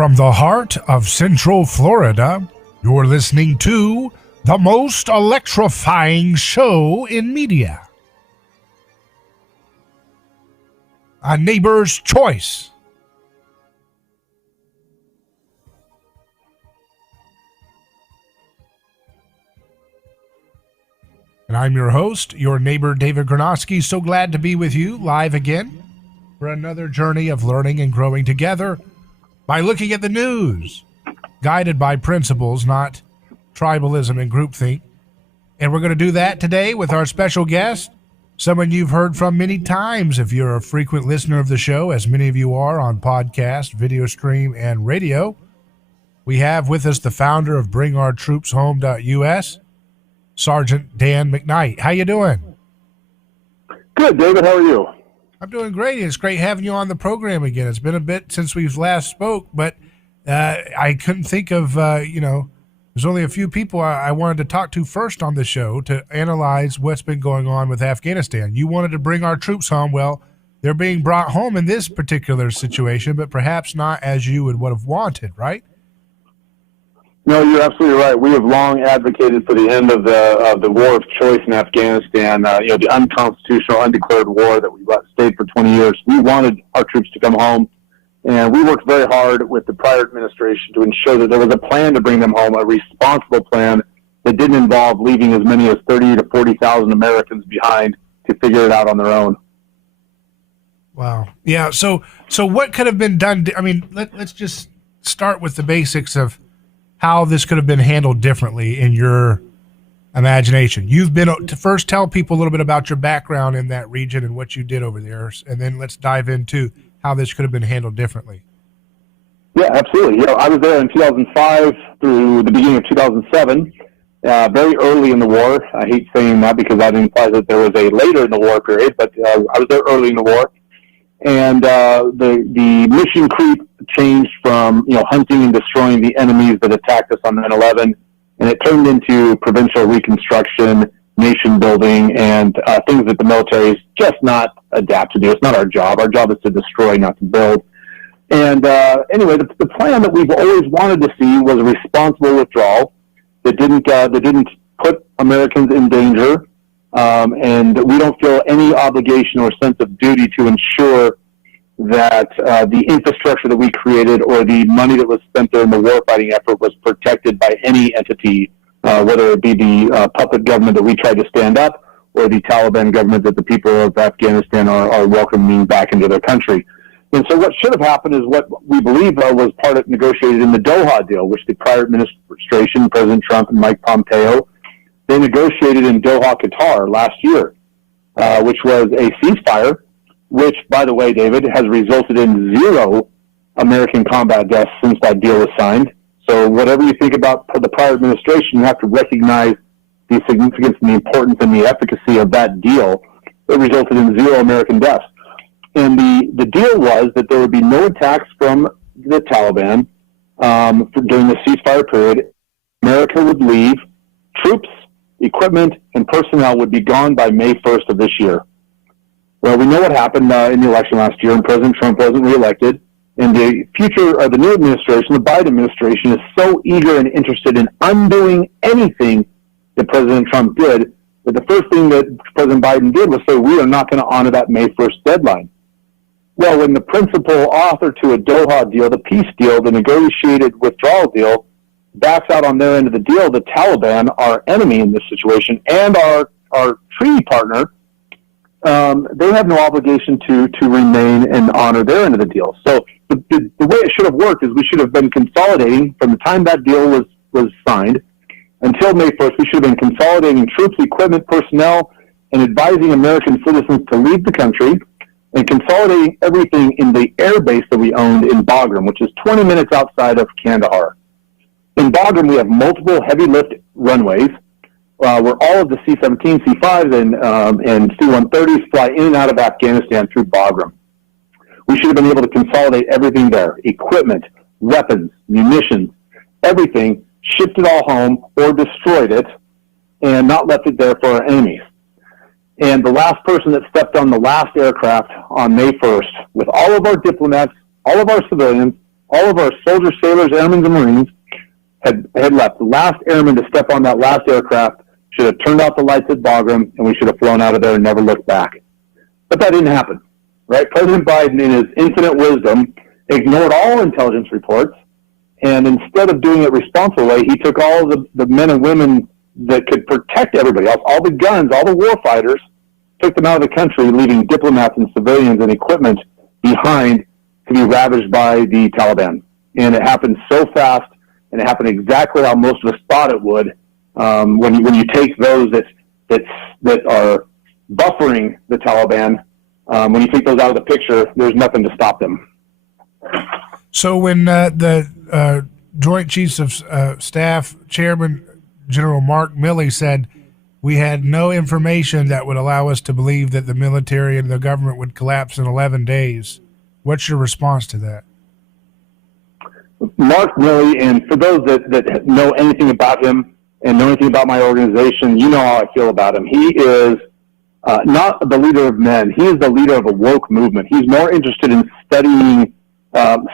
From the heart of Central Florida, you're listening to the most electrifying show in media. A Neighbor's Choice. And I'm your host, your neighbor, David Granosky. So glad to be with you live again for another journey of learning and growing together by looking at the news, guided by principles, not tribalism and groupthink. And we're going to do that today with our special guest, someone you've heard from many times if you're a frequent listener of the show, as many of you are on podcast, video stream, and radio. We have with us the founder of BringOurTroopsHome.us, Sergeant Dan Mcknight. How you doing? Good, David. How are you? I'm doing great. It's great having you on the program again. It's been a bit since we've last spoke, but I couldn't think of, there's only a few people I wanted to talk to first on the show to analyze what's been going on with Afghanistan. You wanted to bring our troops home. Well, they're being brought home in this particular situation, but perhaps not as you would have wanted, right? No, you're absolutely right. We have long advocated for the end of the war of choice in Afghanistan, the unconstitutional, undeclared war that we stayed for 20 years. We wanted our troops to come home, and we worked very hard with the prior administration to ensure that there was a plan to bring them home, a responsible plan that didn't involve leaving as many as 30 to 40,000 Americans behind to figure it out on their own. Wow. Yeah. So what could have been done? I mean, let's just start with the basics of how this could have been handled differently in your imagination. You've been to first tell people a little bit about your background in that region and what you did over there, and then let's dive into how this could have been handled differently. Yeah, absolutely. I was there in 2005 through the beginning of 2007, very early in the war. I hate saying that because that implies that there was a later in the war period, but I was there early in the war. And the mission creep changed from hunting and destroying the enemies that attacked us on 9/11, and it turned into provincial reconstruction, nation building, and things that the military is just not adapt to do. It's not our job. Our job is to destroy, not to build. And anyway, the plan that we've always wanted to see was a responsible withdrawal that didn't put Americans in danger. And we don't feel any obligation or sense of duty to ensure that the infrastructure that we created or the money that was spent there in the warfighting effort was protected by any entity, whether it be the puppet government that we tried to stand up or the Taliban government that the people of Afghanistan are welcoming back into their country. And so what should have happened is what we believe was part of negotiated in the Doha deal, which the prior administration, President Trump and Mike Pompeo, they negotiated in Doha, Qatar last year, which was a ceasefire, which, by the way, David, has resulted in 0 American combat deaths since that deal was signed. So whatever you think about the prior administration, you have to recognize the significance and the importance and the efficacy of that deal. It resulted in 0 American deaths. And the deal was that there would be no attacks from the Taliban during the ceasefire period. America would leave. Troops, equipment, and personnel would be gone by May 1st of this year. Well, we know what happened in the election last year, and President Trump wasn't reelected. And the new administration, the Biden administration, is so eager and interested in undoing anything that President Trump did, that the first thing that President Biden did was say, we are not going to honor that May 1st deadline. Well, when the principal author to a Doha deal, the peace deal, the negotiated withdrawal deal, backs out on their end of the deal, the Taliban, our enemy in this situation, and our treaty partner, they have no obligation to remain and honor their end of the deal. So the way it should have worked is we should have been consolidating from the time that deal was signed until May 1st. We should have been consolidating troops, equipment, personnel, and advising American citizens to leave the country, and consolidating everything in the air base that we owned in Bagram, which is 20 minutes outside of Kandahar. In Bagram, we have multiple heavy lift runways where all of the C-17, C-5s, and C-130s fly in and out of Afghanistan through Bagram. We should have been able to consolidate everything there: equipment, weapons, munitions, everything, shipped it all home or destroyed it, and not left it there for our enemies. And the last person that stepped on the last aircraft on May 1st, with all of our diplomats, all of our civilians, All of our soldiers, sailors, airmen, and Marines had left. The last airman to step on that last aircraft should have turned off the lights at Bagram, and we should have flown out of there and never looked back. But that didn't happen, right? President Biden, in his infinite wisdom, ignored all intelligence reports, and instead of doing it responsibly, he took all the men and women that could protect everybody else, all the guns, all the war fighters, took them out of the country, leaving diplomats and civilians and equipment behind to be ravaged by the Taliban. And it happened so fast, and it happened exactly how most of us thought it would. When you take those that are buffering the Taliban, when you take those out of the picture, there's nothing to stop them. So when the Joint Chiefs of Staff Chairman General Mark Milley said we had no information that would allow us to believe that the military and the government would collapse in 11 days, what's your response to that? Mark Milley, and for those that know anything about him and know anything about my organization, you know how I feel about him. He is not the leader of men. He is the leader of a woke movement. He's more interested in studying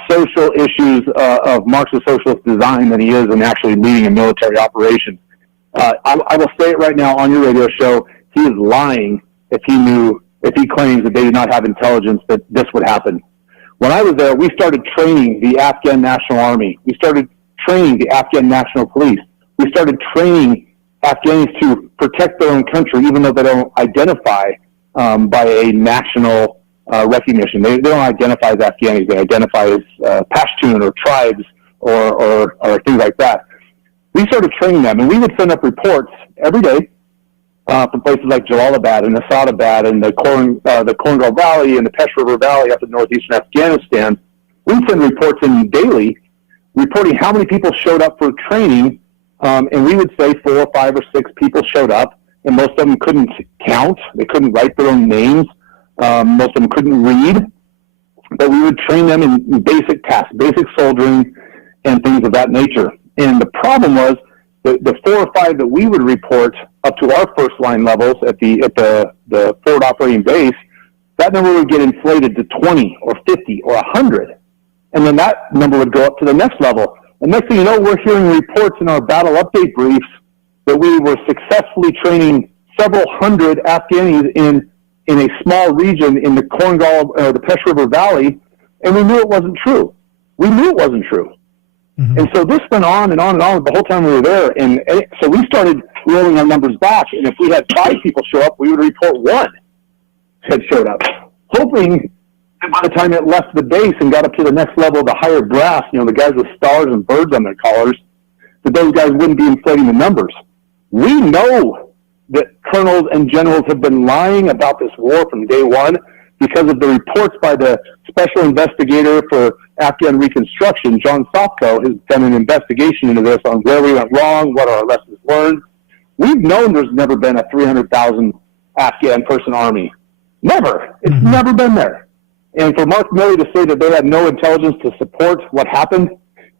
social issues of Marxist socialist design than he is in actually leading a military operation. I will say it right now on your radio show. He is lying if he claims that they did not have intelligence that this would happen. When I was there, we started training the Afghan National Army. We started training the Afghan National Police. We started training Afghans to protect their own country, even though they don't identify by a national recognition. They don't identify as Afghanis. They identify as Pashtun or tribes or things like that. We started training them, and we would send up reports every day from places like Jalalabad and Asadabad and the Korangal Valley and the Pesh River Valley up in northeastern Afghanistan. We'd send reports in daily reporting how many people showed up for training, and we would say 4 or 5 or 6 people showed up, and most of them couldn't count. They couldn't write their own names. Most of them couldn't read. But we would train them in basic tasks, basic soldiering, and things of that nature. And the problem was the 4 or 5 that we would report up to our first line levels at the forward operating base, that number would get inflated to 20 or 50 or 100. And then that number would go up to the next level. And next thing you know, we're hearing reports in our battle update briefs that we were successfully training several hundred Afghanis in a small region in the Korangal, the Pesh River Valley, and we knew it wasn't true. We knew it wasn't true. Mm-hmm. And so this went on and on and on the whole time we were there. And so we started rolling our numbers back. And if we had 5 people show up, we would report 1 had showed up, hoping that by the time it left the base and got up to the next level, the higher brass, the guys with stars and birds on their collars, that those guys wouldn't be inflating the numbers. We know that colonels and generals have been lying about this war from day one because of the reports by the special investigator for Afghan reconstruction, John Sofko, has done an investigation into this on where we went wrong, what are our lessons learned. We've known there's never been a 300,000 Afghan person army. Never. It's never been there. And for Mark Milley to say that they had no intelligence to support what happened,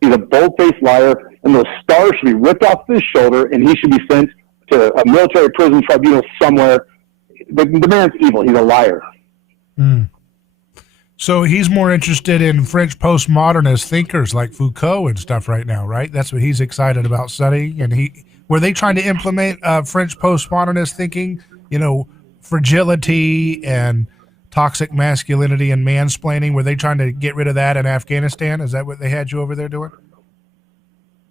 he's a bold-faced liar, and those stars should be ripped off his shoulder, and he should be sent to a military prison tribunal somewhere. The man's evil. He's a liar. Mm. So he's more interested in French postmodernist thinkers like Foucault and stuff right now, right? That's what he's excited about studying. And were they trying to implement French postmodernist thinking, fragility and toxic masculinity and mansplaining? Were they trying to get rid of that in Afghanistan? Is that what they had you over there doing?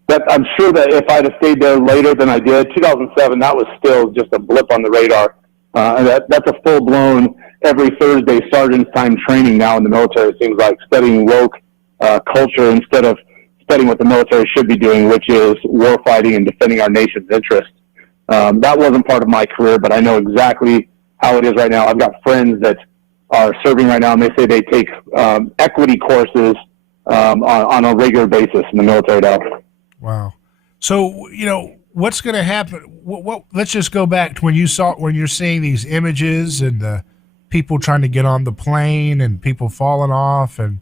I'm sure that if I'd have stayed there later than I did, 2007, that was still just a blip on the radar. That's a full-blown every Thursday sergeant's time training now in the military. It seems like studying woke culture instead of studying what the military should be doing, which is war fighting and defending our nation's interests. That wasn't part of my career, but I know exactly how it is right now. I've got friends that are serving right now, and they say they take equity courses on a regular basis in the military now. Wow. So, what's going to happen? Let's just go back to when you're seeing these images and the people trying to get on the plane and people falling off and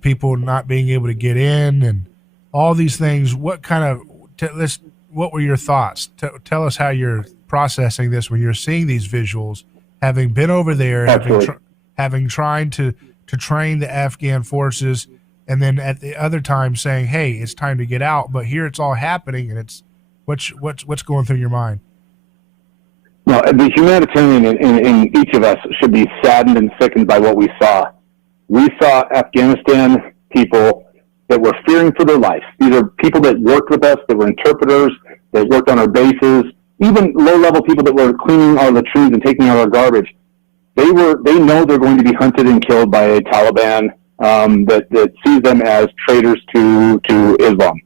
people not being able to get in and all these things. What were your thoughts? Tell us how you're processing this when you're seeing these visuals, having been over there, having tried to train the Afghan forces and then at the other time saying, hey, it's time to get out. But here it's all happening, and it's what's going through your mind? No, the humanitarian in each of us should be saddened and sickened by what we saw. We saw Afghanistan people that were fearing for their life. These are people that worked with us, that were interpreters, that worked on our bases, even low-level people that were cleaning our latrines and taking out our garbage. They know they're going to be hunted and killed by a Taliban that sees them as traitors to Islam.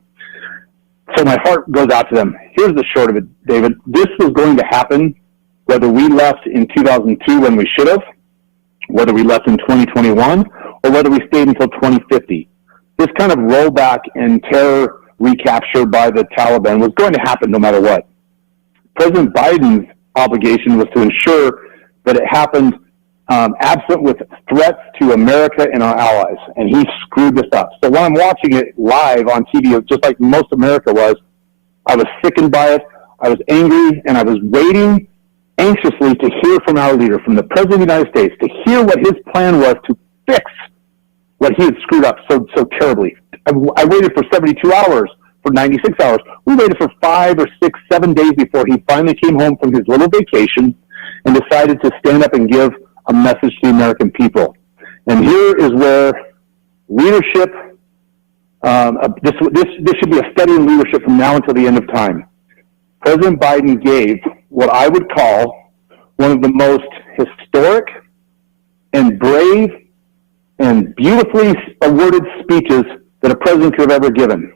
So my heart goes out to them. Here's the short of it, David. This was going to happen whether we left in 2002 when we should have, whether we left in 2021, or whether we stayed until 2050. This kind of rollback and terror recapture by the Taliban was going to happen no matter what. President Biden's obligation was to ensure that it happened absent with threats to America and our allies, and he screwed this up. So when I'm watching it live on TV, just like most America was, I was sickened by it, I was angry, and I was waiting anxiously to hear from our leader, from the President of the United States, to hear what his plan was to fix what he had screwed up so terribly. I waited for 72 hours, for 96 hours. We waited for 5 or 6, 7 days before he finally came home from his little vacation and decided to stand up and give a message to the American people. And here is where leadership, this should be a study in leadership from now until the end of time. President Biden gave what I would call one of the most historic and brave and beautifully worded speeches that a president could have ever given.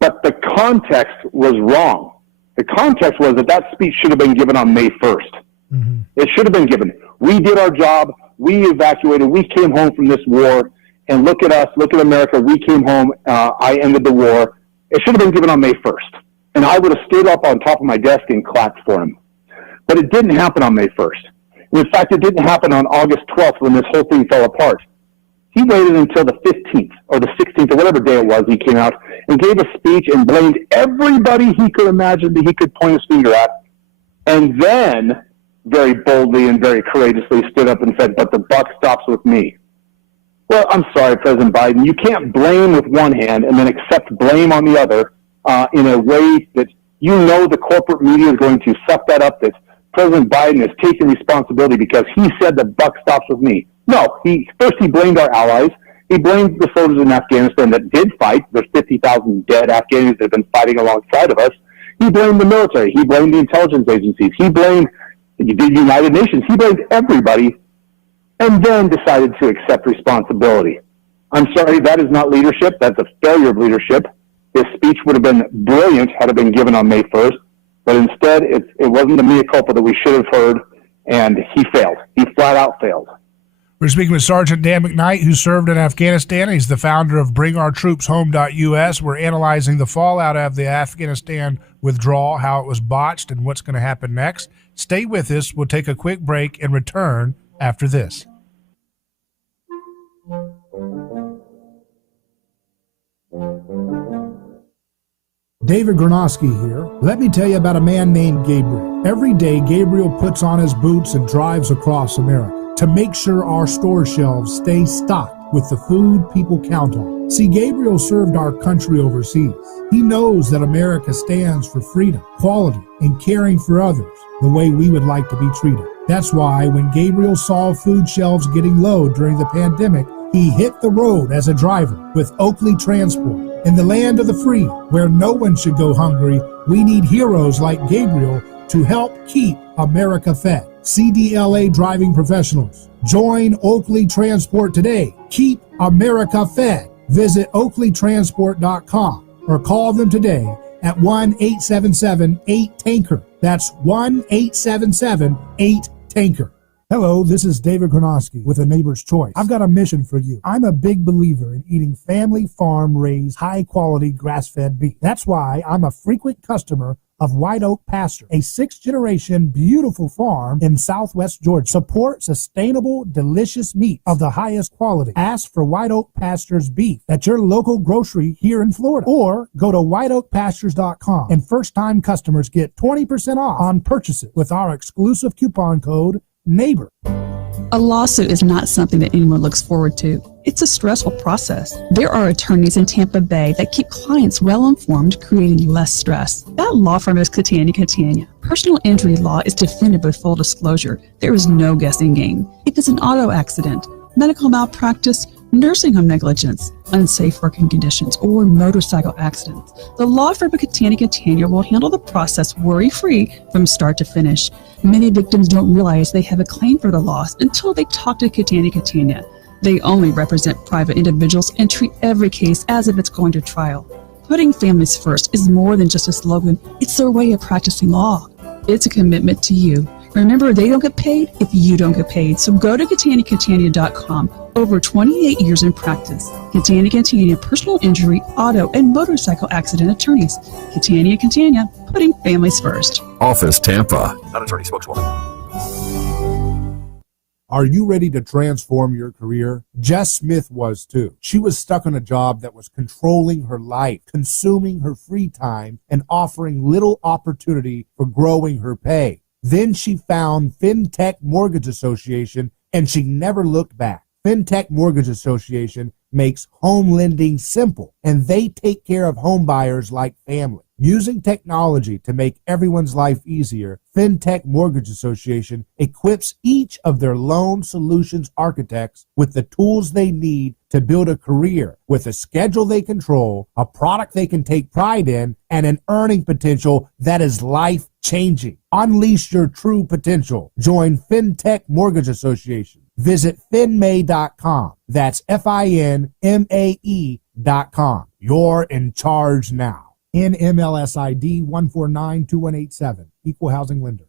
But the context was wrong. The context was that speech should have been given on May 1st. Mm-hmm. It should have been given. We did our job. We evacuated. We came home from this war. And look at us. Look at America. We came home. I ended the war. It should have been given on May 1st. And I would have stood up on top of my desk and clapped for him. But it didn't happen on May 1st. In fact, it didn't happen on August 12th when this whole thing fell apart. He waited until the 15th or the 16th or whatever day it was he came out and gave a speech and blamed everybody he could imagine that he could point his finger at. And then very boldly and very courageously stood up and said, but the buck stops with me. Well, I'm sorry, President Biden. You can't blame with one hand and then accept blame on the other in a way that you know the corporate media is going to suck that up, that President Biden is taking responsibility because he said the buck stops with me. No, he blamed our allies. He blamed the soldiers in Afghanistan that did fight. There's 50,000 dead Afghans that have been fighting alongside of us. He blamed the military. He blamed the intelligence agencies. He blamed the United Nations. He blamed everybody and then decided to accept responsibility. I'm sorry, that is not leadership. That's a failure of leadership. His speech would have been brilliant had it been given on May 1st, but instead it wasn't the mea culpa that we should have heard, and he failed. He flat out failed. We're speaking with Sergeant Dan Mcknight, who served in Afghanistan. He's the founder of BringOurTroopsHome.us. We're analyzing the fallout of the Afghanistan withdrawal, how it was botched, and what's going to happen next. Stay with us. We'll take a quick break and return after this. David Gronowski here. Let me tell you about a man named Gabriel. Every day, Gabriel puts on his boots and drives across America to make sure our store shelves stay stocked with the food people count on. See, Gabriel served our country overseas. He knows that America stands for freedom, quality, and caring for others the way we would like to be treated. That's why when Gabriel saw food shelves getting low during the pandemic, he hit the road as a driver with Oakley Transport. In the land of the free, where no one should go hungry, we need heroes like Gabriel to help keep America fed. CDLA driving professionals. Join Oakley Transport today. Keep America fed. Visit oakleytransport.com or call them today at 1-877-8-TANKER. That's 1-877-8-TANKER. Hello, this is David Gronowski with A Neighbor's Choice. I've got a mission for you. I'm a big believer in eating family farm-raised, high-quality, grass-fed beef. That's why I'm a frequent customer of White Oak Pasture, a 6th-generation beautiful farm in southwest Georgia. Support sustainable, delicious meat of the highest quality. Ask for White Oak Pasture's beef at your local grocery here in Florida, or go to whiteoakpastures.com, and first-time customers get 20% off on purchases with our exclusive coupon code NEIGHBOR. A lawsuit is not something that anyone looks forward to. It's a stressful process. There are attorneys in Tampa Bay that keep clients well informed, creating less stress. That law firm is Catania. Personal injury law is defended with full disclosure. There is no guessing game. If it's an auto accident, medical malpractice, nursing home negligence, unsafe working conditions, or motorcycle accidents, the law firm of Catania will handle the process worry-free from start to finish. Many victims don't realize they have a claim for the loss until they talk to Catania. They only represent private individuals and treat every case as if it's going to trial. Putting families first is more than just a slogan. It's their way of practicing law. It's a commitment to you. Remember, they don't get paid if you don't get paid. So go to Catania.com. Over 28 years in practice. Catania, personal injury, auto, and motorcycle accident attorneys. Catania, putting families first. Office Tampa. Not attorney spokeswoman. Are you ready to transform your career? Jess Smith was too. She was stuck on a job that was controlling her life, consuming her free time, and offering little opportunity for growing her pay. Then she found FinTech Mortgage Association, and she never looked back. FinTech Mortgage Association makes home lending simple, and they take care of home buyers like family. Using technology to make everyone's life easier, FinTech Mortgage Association equips each of their loan solutions architects with the tools they need to build a career with a schedule they control, a product they can take pride in, and an earning potential that is life-changing. Unleash your true potential. Join FinTech Mortgage Association. Visit finmay.com. That's FINMAE.com. You're in charge now. NMLS ID 1492187. Equal housing lender.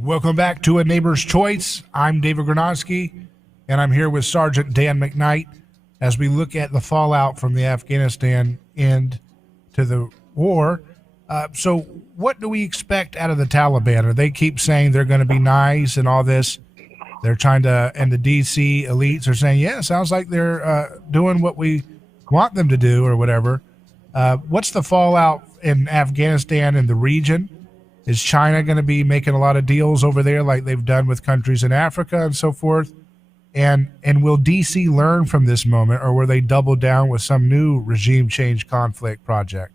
Welcome back to A Neighbor's Choice. I'm David Granovsky, and I'm here with Sergeant Dan Mcknight as we look at the fallout from the Afghanistan end to the war. So what do we expect out of the Taliban? Or they keep saying they're going to be nice and all this. They're trying to, and the DC elites are saying, yeah, sounds like they're doing what we want them to do or whatever. What's the fallout in Afghanistan and the region? Is China going to be making a lot of deals over there like they've done with countries in Africa and so forth? And will DC learn from this moment, or will they double down with some new regime change conflict project?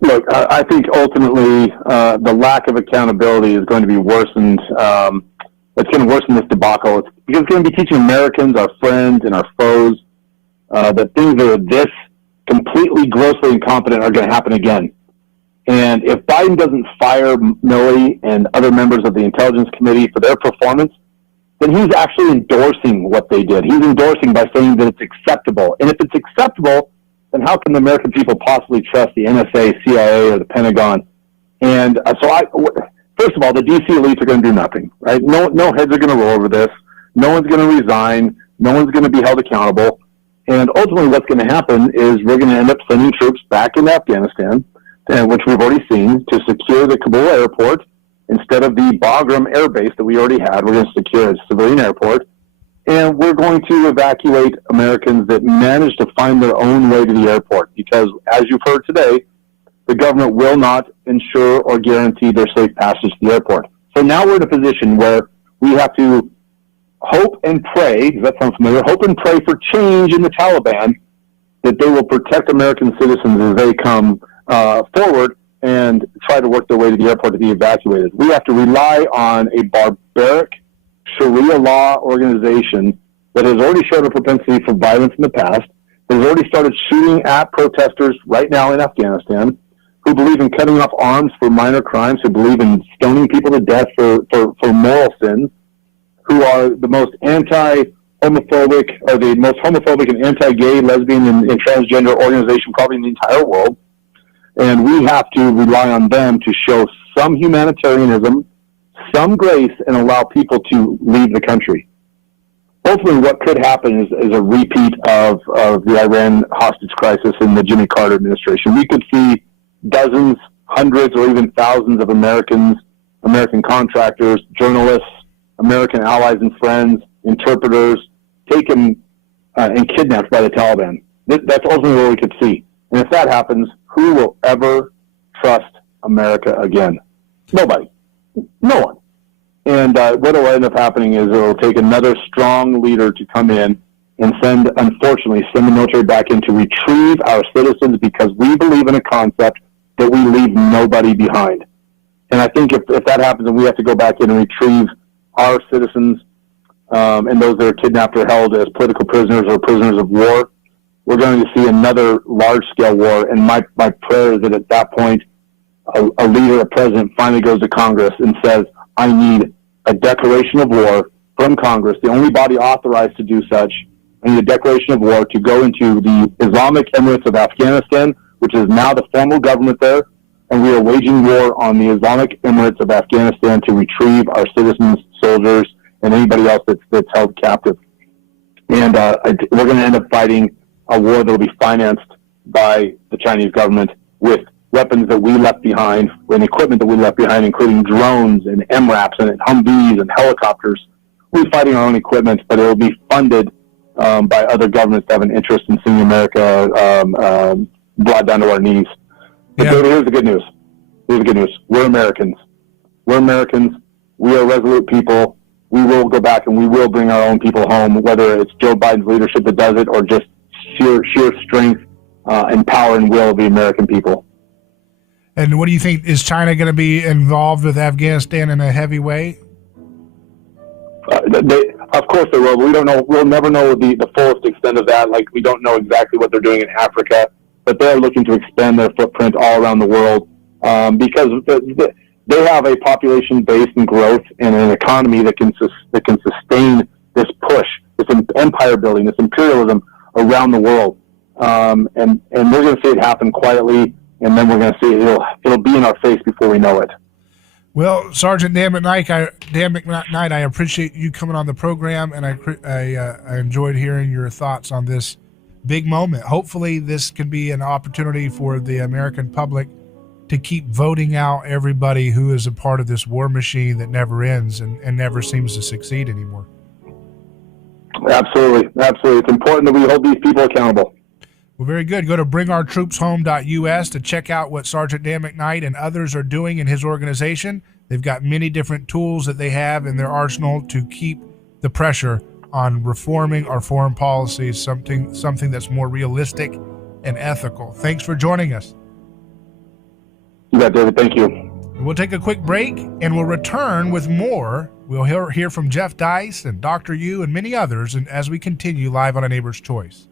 Look, I think ultimately the lack of accountability is going to be worsened. It's going to worsen this debacle. It's because it's going to be teaching Americans, our friends and our foes, that things that are this completely grossly incompetent are going to happen again. And if Biden doesn't fire Milley and other members of the Intelligence Committee for their performance, then he's actually endorsing what they did. He's endorsing by saying that it's acceptable. And if it's acceptable, then how can the American people possibly trust the NSA, CIA, or the Pentagon? And first of all, the DC elites are going to do nothing, right? No heads are going to roll over this. No one's going to resign. No one's going to be held accountable. And ultimately what's going to happen is we're going to end up sending troops back into Afghanistan, which we've already seen, to secure the Kabul airport instead of the Bagram air base that we already had. We're going to secure a civilian airport, and we're going to evacuate Americans that manage to find their own way to the airport, because, as you've heard today, the government will not ensure or guarantee their safe passage to the airport. So now we're in a position where we have to hope and pray, does that sound familiar? Hope and pray for change in the Taliban, that they will protect American citizens as they come forward and try to work their way to the airport to be evacuated. We have to rely on a barbaric Sharia law organization that has already showed a propensity for violence in the past, that has already started shooting at protesters right now in Afghanistan, who believe in cutting off arms for minor crimes, who believe in stoning people to death for moral sins, who are the most anti-homophobic, or the most homophobic and anti-gay, lesbian, and transgender organization probably in the entire world. And we have to rely on them to show some humanitarianism, some grace, and allow people to leave the country. Ultimately, what could happen is a repeat of the Iran hostage crisis in the Jimmy Carter administration. We could see dozens, hundreds, or even thousands of American contractors, journalists, American allies and friends, interpreters, taken and kidnapped by the Taliban. That's ultimately what we could see. And if that happens, who will ever trust America again? Nobody. No one. And what will end up happening is it will take another strong leader to come in and unfortunately, send the military back in to retrieve our citizens, because we believe in a concept that we leave nobody behind. And I think if that happens and we have to go back in and retrieve our citizens and those that are kidnapped or held as political prisoners or prisoners of war, we're going to see another large-scale war. And my prayer is that at that point, a leader, a president, finally goes to Congress and says, I need a declaration of war from Congress, the only body authorized to do such. I need a declaration of war to go into the Islamic Emirates of Afghanistan, which is now the formal government there, and we are waging war on the Islamic Emirates of Afghanistan to retrieve our citizens, soldiers, and anybody else that's held captive. And we're going to end up fighting a war that will be financed by the Chinese government with weapons that we left behind and equipment that we left behind, including drones and MRAPs and Humvees and helicopters. We'll be fighting our own equipment, but it will be funded by other governments that have an interest in seeing America brought down to our knees. But here's the good news. We're Americans. We're Americans. We are resolute people. We will go back and we will bring our own people home, whether it's Joe Biden's leadership that does it or just sheer strength and power and will of the American people. And what do you think? Is China going to be involved with Afghanistan in a heavy way? Of course they will. We don't know. We'll never know the fullest extent of that. Like, we don't know exactly what they're doing in Africa, but they're looking to expand their footprint all around the world because they have a population base and growth and an economy that can sustain this push, this empire building, this imperialism around the world. And we're going to see it happen quietly, and then we're going to see it'll be in our face before we know it. Well, Sergeant Dan Mcknight, I appreciate you coming on the program, and I enjoyed hearing your thoughts on this big moment. Hopefully this can be an opportunity for the American public to keep voting out everybody who is a part of this war machine that never ends and never seems to succeed anymore. Absolutely. It's important that we hold these people accountable. Well, very good. Go to bringourtroopshome.us to check out what Sergeant Dan Mcknight and others are doing in his organization. They've got many different tools that they have in their arsenal to keep the pressure on reforming our foreign policies, something that's more realistic and ethical. Thanks for joining us. You bet, David. Thank you. We'll take a quick break, and we'll return with more. We'll hear from Jeff Deist and Dr. Yu and many others, and as we continue live on A Neighbor's Choice.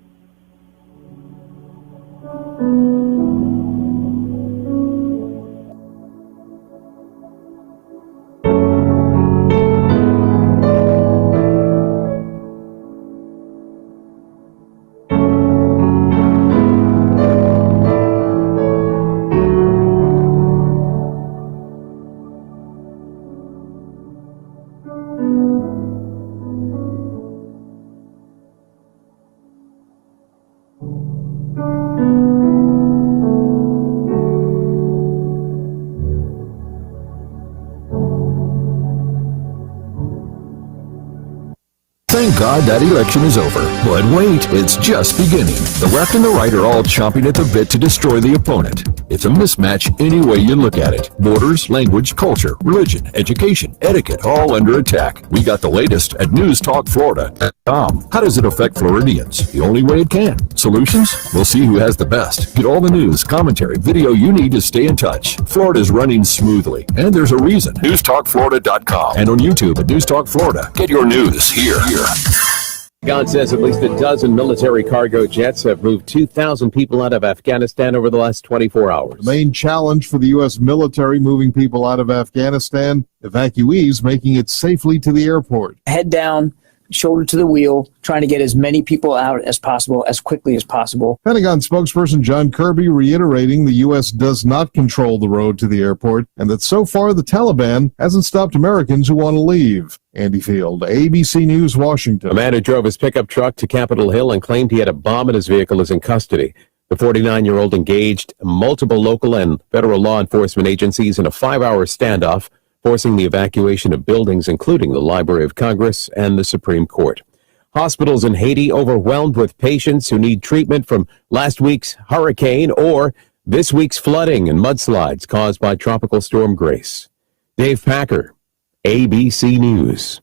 Thank God that election is over. But wait, it's just beginning. The left and the right are all chomping at the bit to destroy the opponent. It's a mismatch any way you look at it. Borders, language, culture, religion, education, etiquette, all under attack. We got the latest at newstalkflorida.com. How does it affect Floridians? The only way it can. Solutions? We'll see who has the best. Get all the news, commentary, video you need to stay in touch. Florida's running smoothly, and there's a reason. Newstalkflorida.com and on YouTube at News Talk Florida. Get your news here. Pentagon says at least a dozen military cargo jets have moved 2,000 people out of Afghanistan over the last 24 hours. The main challenge for the U.S. military moving people out of Afghanistan, evacuees making it safely to the airport. Head down, shoulder to the wheel, trying to get as many people out as possible, as quickly as possible. Pentagon spokesperson John Kirby reiterating the U.S. does not control the road to the airport and that so far the Taliban hasn't stopped Americans who want to leave. Andy Field, ABC News, Washington. A man who drove his pickup truck to Capitol Hill and claimed he had a bomb in his vehicle is in custody. The 49-year-old engaged multiple local and federal law enforcement agencies in a 5-hour standoff, forcing the evacuation of buildings, including the Library of Congress and the Supreme Court. Hospitals in Haiti overwhelmed with patients who need treatment from last week's hurricane or this week's flooding and mudslides caused by Tropical Storm Grace. Dave Packer, ABC News.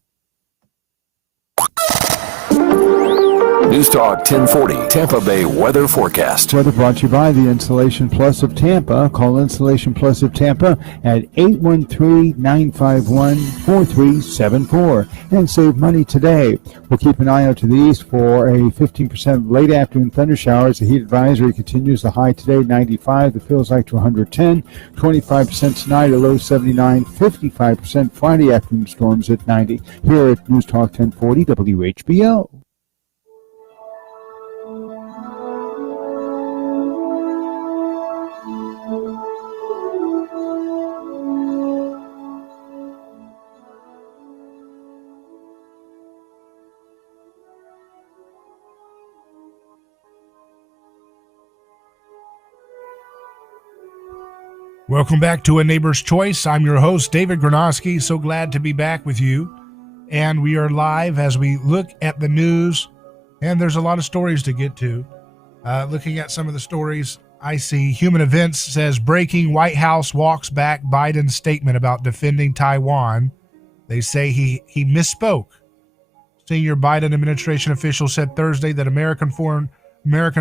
News Talk 1040 Tampa Bay weather forecast. Weather brought to you by the Insulation Plus of Tampa. Call Insulation Plus of Tampa at 813-951-4374 and save money today. We'll keep an eye out to the east for a 15% late afternoon thunder showers. The heat advisory continues. The high today 95. The feels like to 110. 25% tonight, a low 79. 55% Friday afternoon storms at 90. Here at News Talk 1040 WHBO. Welcome back to A Neighbor's Choice. I'm your host, David Gronowski. So glad to be back with you. And we are live as we look at the news. And there's a lot of stories to get to. Looking at some of the stories, I see Human Events says, breaking, White House walks back Biden's statement about defending Taiwan. They say he misspoke. Senior Biden administration officials said Thursday that American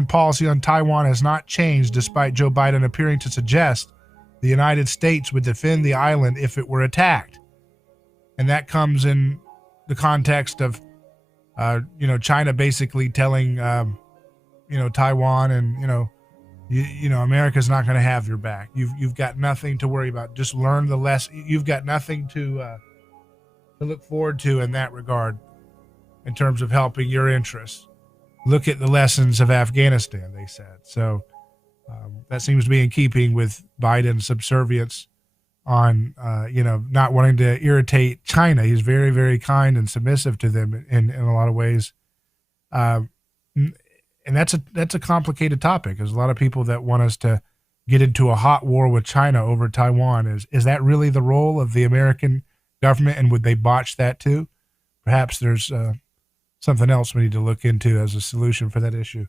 policy on Taiwan has not changed, despite Joe Biden appearing to suggest the United States would defend the island if it were attacked. And that comes in the context of, China basically telling, Taiwan and, America's not going to have your back. You've got nothing to worry about. Just learn the lesson. You've got nothing to look forward to in that regard in terms of helping your interests. Look at the lessons of Afghanistan, they said. So, that seems to be in keeping with Biden's subservience on, not wanting to irritate China. He's very, very kind and submissive to them in a lot of ways. And that's a complicated topic. There's a lot of people that want us to get into a hot war with China over Taiwan. Is that really the role of the American government, and would they botch that too? Perhaps there's something else we need to look into as a solution for that issue.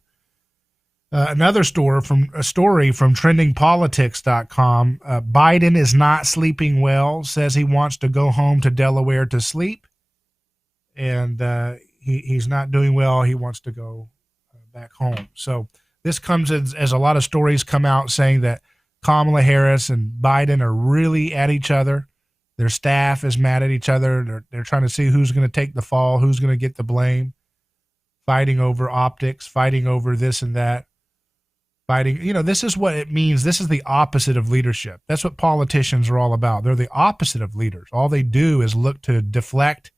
Another story from trendingpolitics.com. Biden is not sleeping well, says he wants to go home to Delaware to sleep. And he's not doing well. He wants to go back home. So this comes as a lot of stories come out saying that Kamala Harris and Biden are really at each other. Their staff is mad at each other. They're trying to see who's going to take the fall, who's going to get the blame, fighting over optics, fighting over this and that. Fighting, this is what it means. This is the opposite of leadership. That's what politicians are all about. They're the opposite of leaders. All they do is look to deflect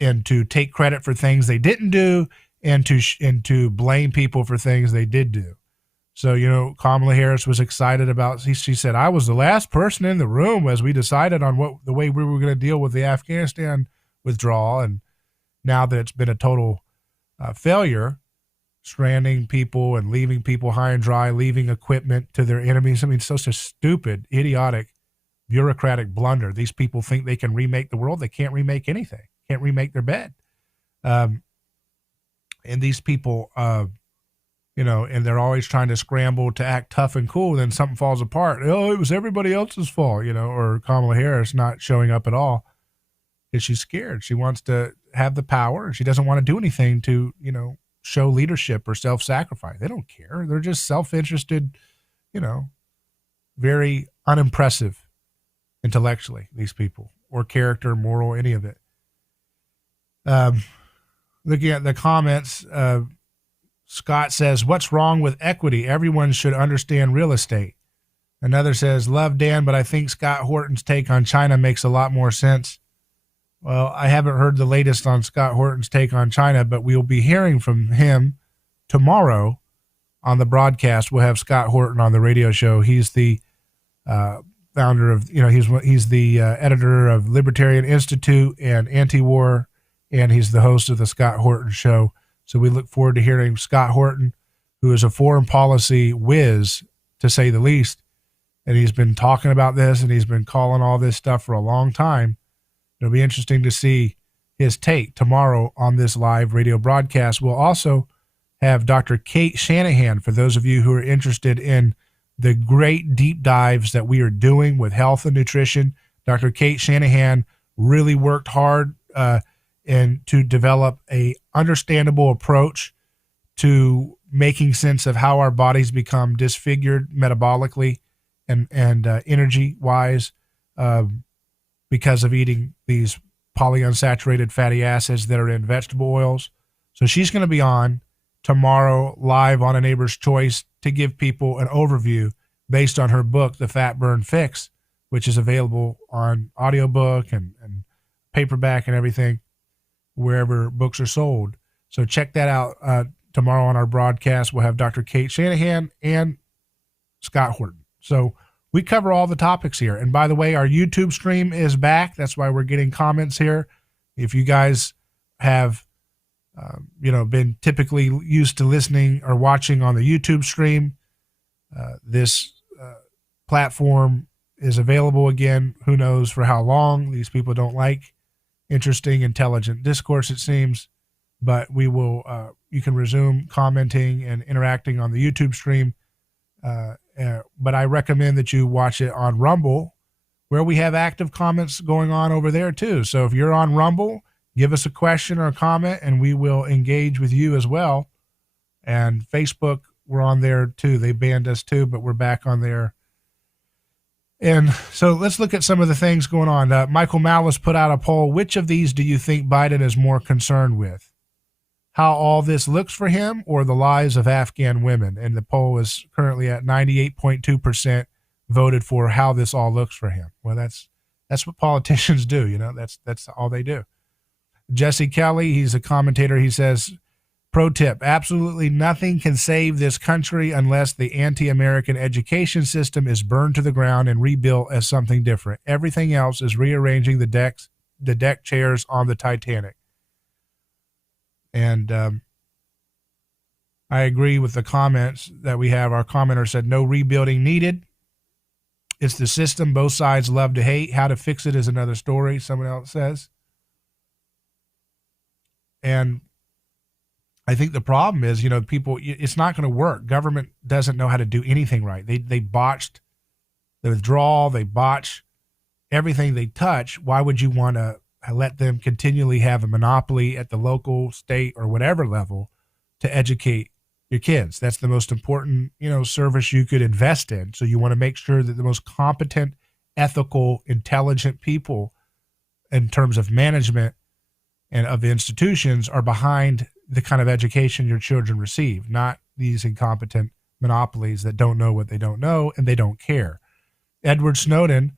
and to take credit for things they didn't do and to blame people for things they did do. So, Kamala Harris was excited about, she said, I was the last person in the room as we decided on the way we were going to deal with the Afghanistan withdrawal. And now that it's been a total failure, stranding people and leaving people high and dry, leaving equipment to their enemies. I mean, such a stupid, idiotic, bureaucratic blunder. These people think they can remake the world. They can't remake anything. Can't remake their bed. And these people, and they're always trying to scramble to act tough and cool. Then something falls apart. Oh, it was everybody else's fault, or Kamala Harris not showing up at all because she's scared. She wants to have the power. She doesn't want to do anything to, show leadership or self-sacrifice. They don't care. They're just self-interested, very unimpressive intellectually, these people, or character, moral, any of it. Looking at the comments, Scott says, what's wrong with equity? Everyone should understand real estate. Another says, love Dan, but I think Scott Horton's take on China makes a lot more sense. Well, I haven't heard the latest on Scott Horton's take on China, but we'll be hearing from him tomorrow on the broadcast. We'll have Scott Horton on the radio show. He's the founder of, he's the editor of Libertarian Institute and Anti-War, and he's the host of the Scott Horton Show. So we look forward to hearing Scott Horton who is a foreign policy whiz, to say the least. And he's been talking about this, and he's been calling all this stuff for a long time. It'll be interesting to see his take tomorrow on this live radio broadcast. We'll also have Dr. Kate Shanahan, for those of you who are interested in the great deep dives that we are doing with health and nutrition. Dr. Kate Shanahan really worked hard and to develop a understandable approach to making sense of how our bodies become disfigured metabolically and energy wise because of eating these polyunsaturated fatty acids that are in vegetable oils. So she's going to be on tomorrow live on A Neighbor's Choice to give people an overview based on her book, The Fat Burn Fix, which is available on audiobook and paperback and everything, wherever books are sold. So check that out tomorrow on our broadcast. We'll have Dr. Kate Shanahan and Scott Horton. So we cover all the topics here. And by the way, our YouTube stream is back. That's why we're getting comments here. If you guys have been typically used to listening or watching on the YouTube stream, this platform is available again. Who knows for how long? These people don't like interesting, intelligent discourse, it seems. But we will. You can resume commenting and interacting on the YouTube stream. But I recommend that you watch it on Rumble, where we have active comments going on over there too. So if you're on Rumble, give us a question or a comment, and we will engage with you as well. And Facebook, we're on there too. They banned us too, but we're back on there. And so let's look at some of the things going on. Michael Malice put out a poll. Which of these do you think Biden is more concerned with? How all this looks for him, or the lives of Afghan women? And the poll is currently at 98.2% voted for how this all looks for him. Well, that's what politicians do. That's all they do. Jesse Kelly, he's a commentator. He says, pro tip, absolutely nothing can save this country unless the anti-American education system is burned to the ground and rebuilt as something different. Everything else is rearranging the deck chairs on the Titanic. And I agree with the comments that we have. Our commenter said, no rebuilding needed. It's the system both sides love to hate. How to fix it is another story, someone else says. And I think the problem is, people, it's not going to work. Government doesn't know how to do anything right. They botched the withdrawal. They botch everything they touch. Why would you want to let them continually have a monopoly at the local, state, or whatever level to educate your kids? That's the most important, service you could invest in. So you want to make sure that the most competent, ethical, intelligent people in terms of management and of the institutions are behind the kind of education your children receive, not these incompetent monopolies that don't know what they don't know and they don't care. Edward Snowden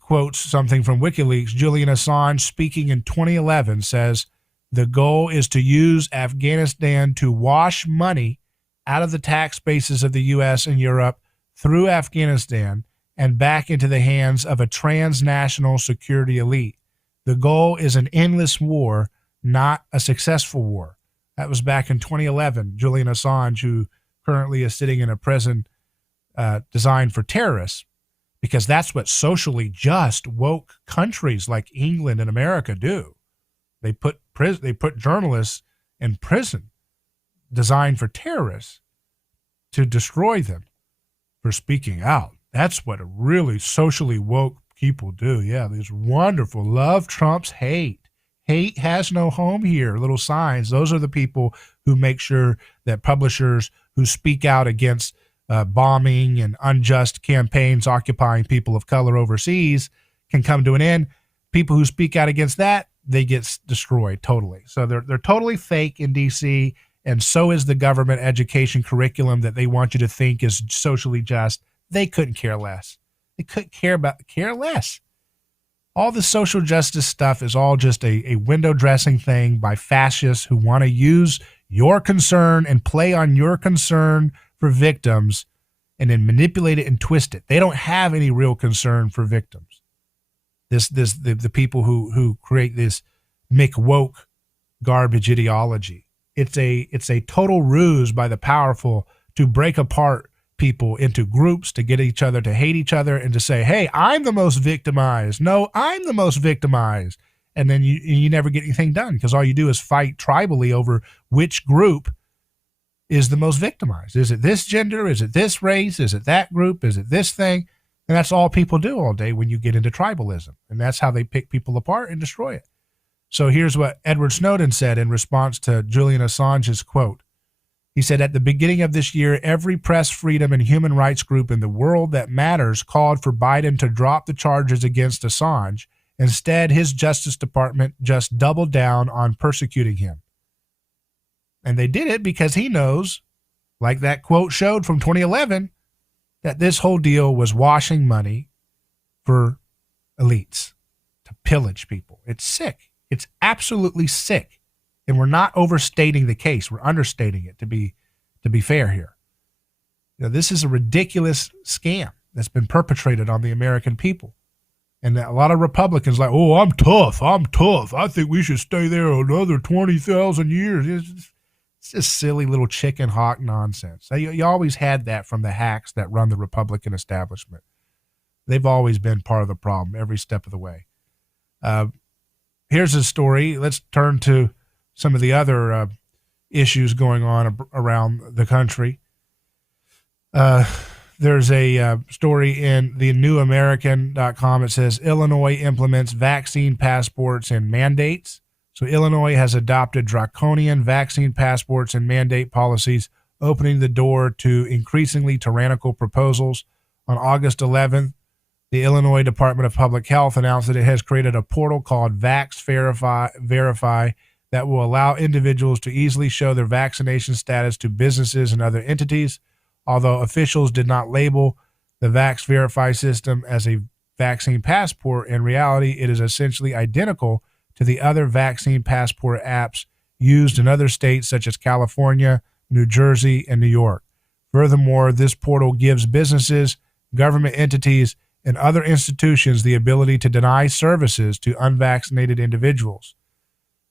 quotes something from WikiLeaks. Julian Assange, speaking in 2011, says, the goal is to use Afghanistan to wash money out of the tax bases of the U.S. and Europe through Afghanistan and back into the hands of a transnational security elite. The goal is an endless war, not a successful war. That was back in 2011. Julian Assange, who currently is sitting in a prison designed for terrorists, because that's what socially just woke countries like England and America do. They put journalists in prison designed for terrorists to destroy them for speaking out. That's what a really socially woke people do. Yeah, these wonderful love trumps hate. Hate has no home here. Little signs. Those are the people who make sure that publishers who speak out against bombing and unjust campaigns occupying people of color overseas can come to an end. People who speak out against that, they get destroyed totally. So they're totally fake in D.C., and so is the government education curriculum that they want you to think is socially just. They couldn't care less. They couldn't care less. All the social justice stuff is all just a window dressing thing by fascists who want to use your concern and play on your concern for victims and then manipulate it and twist it. They don't have any real concern for victims. The people who create this McWoke garbage ideology. it's a total ruse by the powerful to break apart people into groups, to get each other to hate each other, and to say, hey, I'm the most victimized. No, I'm the most victimized. And then you never get anything done, because all you do is fight tribally over which group is the most victimized. Is it this gender? Is it this race? Is it that group? Is it this thing? And that's all people do all day when you get into tribalism. And that's how they pick people apart and destroy it. So here's what Edward Snowden said in response to Julian Assange's quote. He said, at the beginning of this year, every press freedom and human rights group in the world that matters called for Biden to drop the charges against Assange. Instead, his Justice Department just doubled down on persecuting him. And they did it because he knows, like that quote showed from 2011, that this whole deal was washing money for elites to pillage people. It's sick. It's absolutely sick. And we're not overstating the case. We're understating it, to be fair here. You know, this is a ridiculous scam that's been perpetrated on the American people. And a lot of Republicans like, oh, I'm tough. I think we should stay there another 20,000 years. It's just silly little chicken hawk nonsense. You always had that from the hacks that run the Republican establishment. They've always been part of the problem every step of the way. Here's a story. Let's turn to some of the other issues going on around the country. There's a story in the newamerican.com. It says Illinois implements vaccine passports and mandates. So Illinois has adopted draconian vaccine passports and mandate policies, opening the door to increasingly tyrannical proposals. On August 11th, the Illinois Department of Public Health announced that it has created a portal called Vax Verify that will allow individuals to easily show their vaccination status to businesses and other entities. Although officials did not label the Vax Verify system as a vaccine passport, in reality, it is essentially identical to the other vaccine passport apps used in other states such as California, New Jersey, and New York. Furthermore, this portal gives businesses, government entities, and other institutions the ability to deny services to unvaccinated individuals.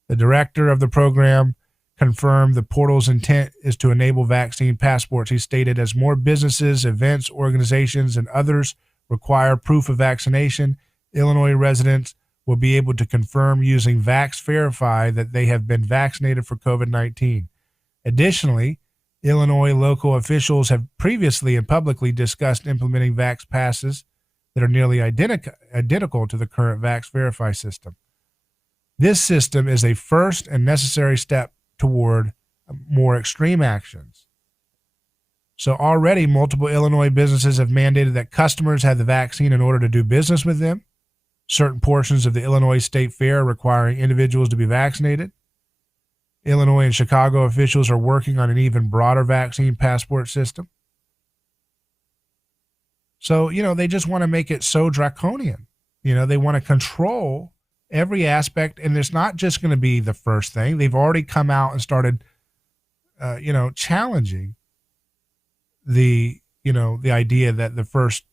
The director of the program confirmed the portal's intent is to enable vaccine passports. He stated, as more businesses, events, organizations, and others require proof of vaccination, Illinois residents will be able to confirm using Vax Verify that they have been vaccinated for COVID-19. Additionally, Illinois local officials have previously and publicly discussed implementing Vax passes that are nearly identical to the current Vax Verify system. This system is a first and necessary step toward more extreme actions. So already multiple Illinois businesses have mandated that customers have the vaccine in order to do business with them. Certain portions of the Illinois State Fair requiring individuals to be vaccinated. Illinois and Chicago officials are working on an even broader vaccine passport system. So, they just want to make it so draconian. They want to control every aspect, and it's not just going to be the first thing. They've already come out and started, challenging the idea that the first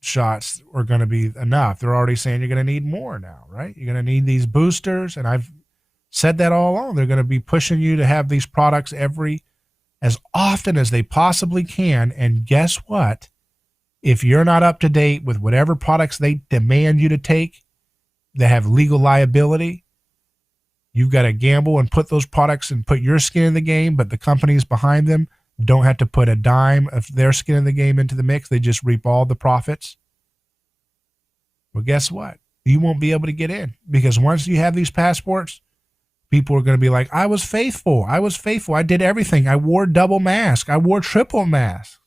shots are going to be enough. They're already saying you're going to need more now, right? You're going to need these boosters, and I've said that all along. They're going to be pushing you to have these products as often as they possibly can, and guess what? If you're not up to date with whatever products they demand you to take that have legal liability, you've got to gamble and put those products and put your skin in the game, but the companies behind them don't have to put a dime of their skin in the game into the mix. They just reap all the profits. Well, guess what? You won't be able to get in, because once you have these passports, people are going to be like, I was faithful. I did everything. I wore double mask. I wore triple mask.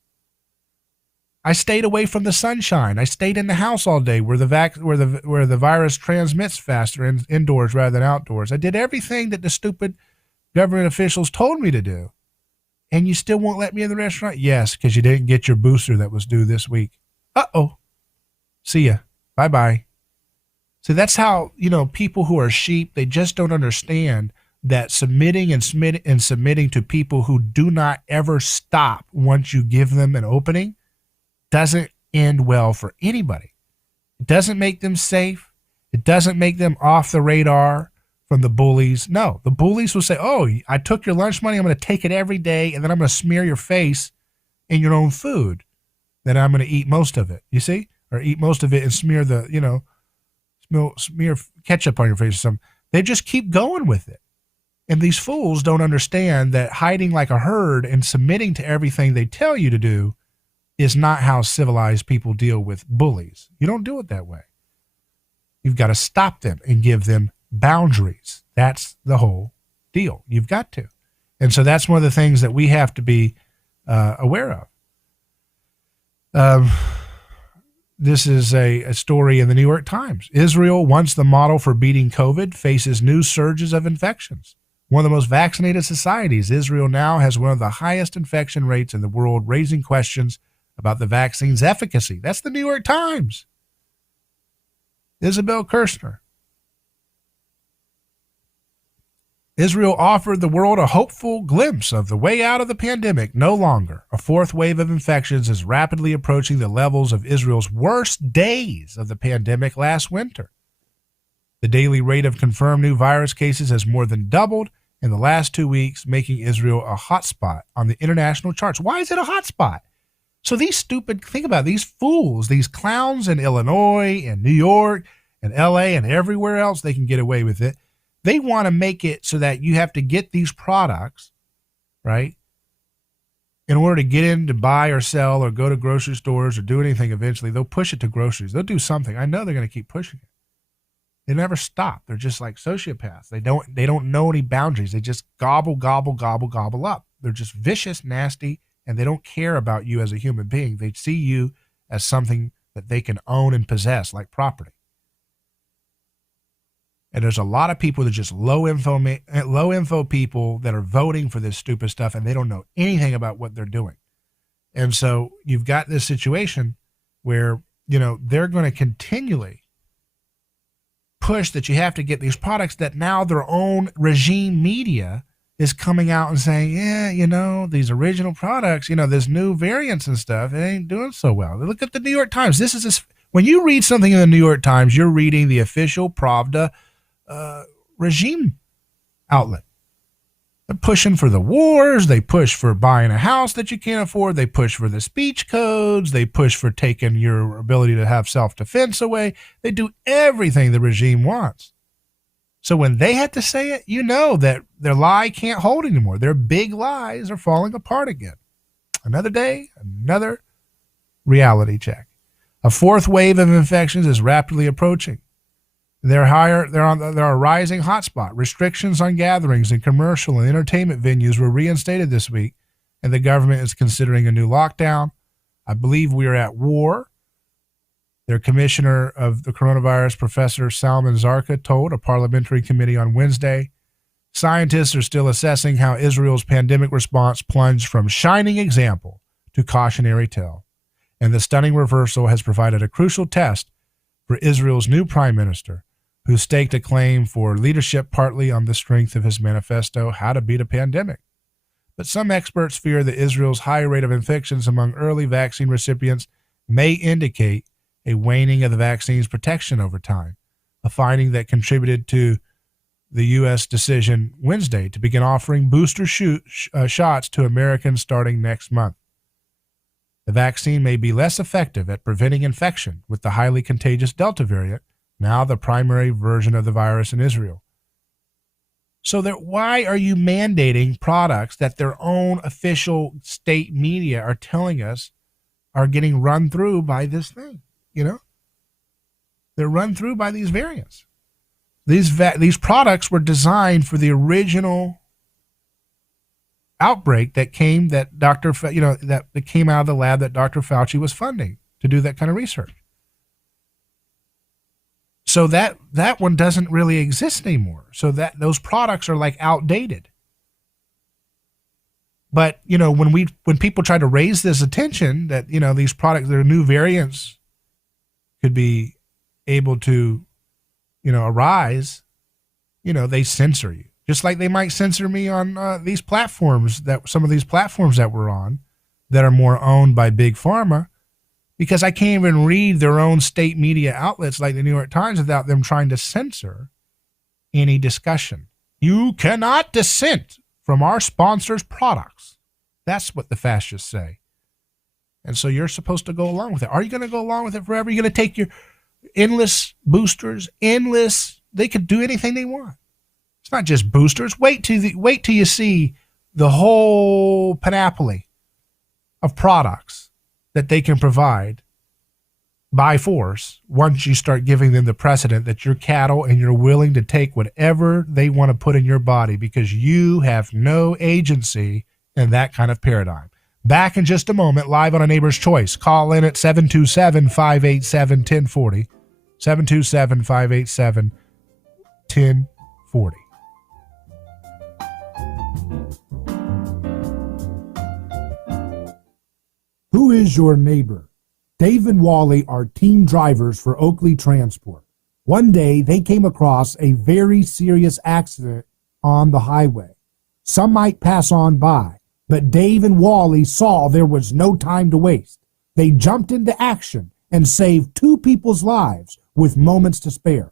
I stayed away from the sunshine. I stayed in the house all day where the virus transmits faster indoors rather than outdoors. I did everything that the stupid government officials told me to do. And you still won't let me in the restaurant? Yes, because you didn't get your booster that was due this week. Uh-oh. See ya. Bye-bye. So that's how, people who are sheep, they just don't understand that submitting and submitting to people who do not ever stop once you give them an opening doesn't end well for anybody. It doesn't make them safe. It doesn't make them off the radar from the bullies. No, the bullies will say, oh, I took your lunch money. I'm going to take it every day, and then I'm going to smear your face in your own food. Then I'm going to eat most of it, you see? Or eat most of it and smear the, smear ketchup on your face or something. They just keep going with it. And these fools don't understand that hiding like a herd and submitting to everything they tell you to do is not how civilized people deal with bullies. You don't do it that way. You've got to stop them and give them boundaries. That's the whole deal. You've got to. And so that's one of the things that we have to be aware of. This is a story in the New York Times. Israel, once the model for beating COVID, faces new surges of infections. One of the most vaccinated societies, Israel now has one of the highest infection rates in the world, raising questions about the vaccine's efficacy. That's the New York Times. Isabel Kirshner. Israel offered the world a hopeful glimpse of the way out of the pandemic. No longer. A fourth wave of infections is rapidly approaching the levels of Israel's worst days of the pandemic last winter. The daily rate of confirmed new virus cases has more than doubled in the last 2 weeks, making Israel a hotspot on the international charts. Why is it a hotspot? So think about it, these fools, these clowns in Illinois and New York and LA and everywhere else they can get away with it. They want to make it so that you have to get these products, right, in order to get in to buy or sell or go to grocery stores or do anything eventually. They'll push it to groceries. They'll do something. I know they're going to keep pushing it. They never stop. They're just like sociopaths. They don't know any boundaries. They just gobble, gobble, gobble, gobble up. They're just vicious, nasty, and they don't care about you as a human being. They see you as something that they can own and possess, like property. And there's a lot of people that are just low info people that are voting for this stupid stuff, and they don't know anything about what they're doing. And so you've got this situation where, they're going to continually push that you have to get these products that now their own regime media is coming out and saying, these original products, this new variants and stuff, it ain't doing so well. Look at the New York Times. When you read something in the New York Times, you're reading the official Pravda regime outlet. They're pushing for the wars. They push for buying a house that you can't afford. They push for the speech codes. They push for taking your ability to have self-defense away. They do everything the regime wants. So when they had to say it, that their lie can't hold anymore. Their big lies are falling apart again. Another day, another reality check. A fourth wave of infections is rapidly approaching. They're a rising hotspot. Restrictions on gatherings and commercial and entertainment venues were reinstated this week, and the government is considering a new lockdown. I believe we are at war. Their commissioner of the coronavirus, Professor Salman Zarqa, told a parliamentary committee on Wednesday. Scientists are still assessing how Israel's pandemic response plunged from shining example to cautionary tale, and the stunning reversal has provided a crucial test for Israel's new prime minister, who staked a claim for leadership partly on the strength of his manifesto, How to Beat a Pandemic. But some experts fear that Israel's high rate of infections among early vaccine recipients may indicate a waning of the vaccine's protection over time, a finding that contributed to the U.S. decision Wednesday to begin offering booster shots to Americans starting next month. The vaccine may be less effective at preventing infection with the highly contagious Delta variant, now the primary version of the virus in Israel. So why are you mandating products that their own official state media are telling us are getting run through by this thing? They're run through by these variants. These products were designed for the original outbreak that came that came out of the lab that Dr. Fauci was funding to do that kind of research. So that one doesn't really exist anymore. So that those products are like outdated. But when people try to raise this attention that these products, their new variants could be able to arise, they censor you. Just like they might censor me on these platforms, some of these platforms that we're on that are more owned by Big Pharma, because I can't even read their own state media outlets like the New York Times without them trying to censor any discussion. You cannot dissent from our sponsors' products. That's what the fascists say. And so you're supposed to go along with it. Are you going to go along with it forever? You're going to take your endless boosters, they could do anything they want. It's not just boosters. Wait till you see the whole panoply of products that they can provide by force once you start giving them the precedent that you're cattle and you're willing to take whatever they want to put in your body because you have no agency in that kind of paradigm. Back in just a moment, live on A Neighbor's Choice. Call in at 727-587-1040. 727-587-1040. Who is your neighbor? Dave and Wally are team drivers for Oakley Transport. One day, they came across a very serious accident on the highway. Some might pass on by, but Dave and Wally saw there was no time to waste. They jumped into action and saved 2 people's lives with moments to spare.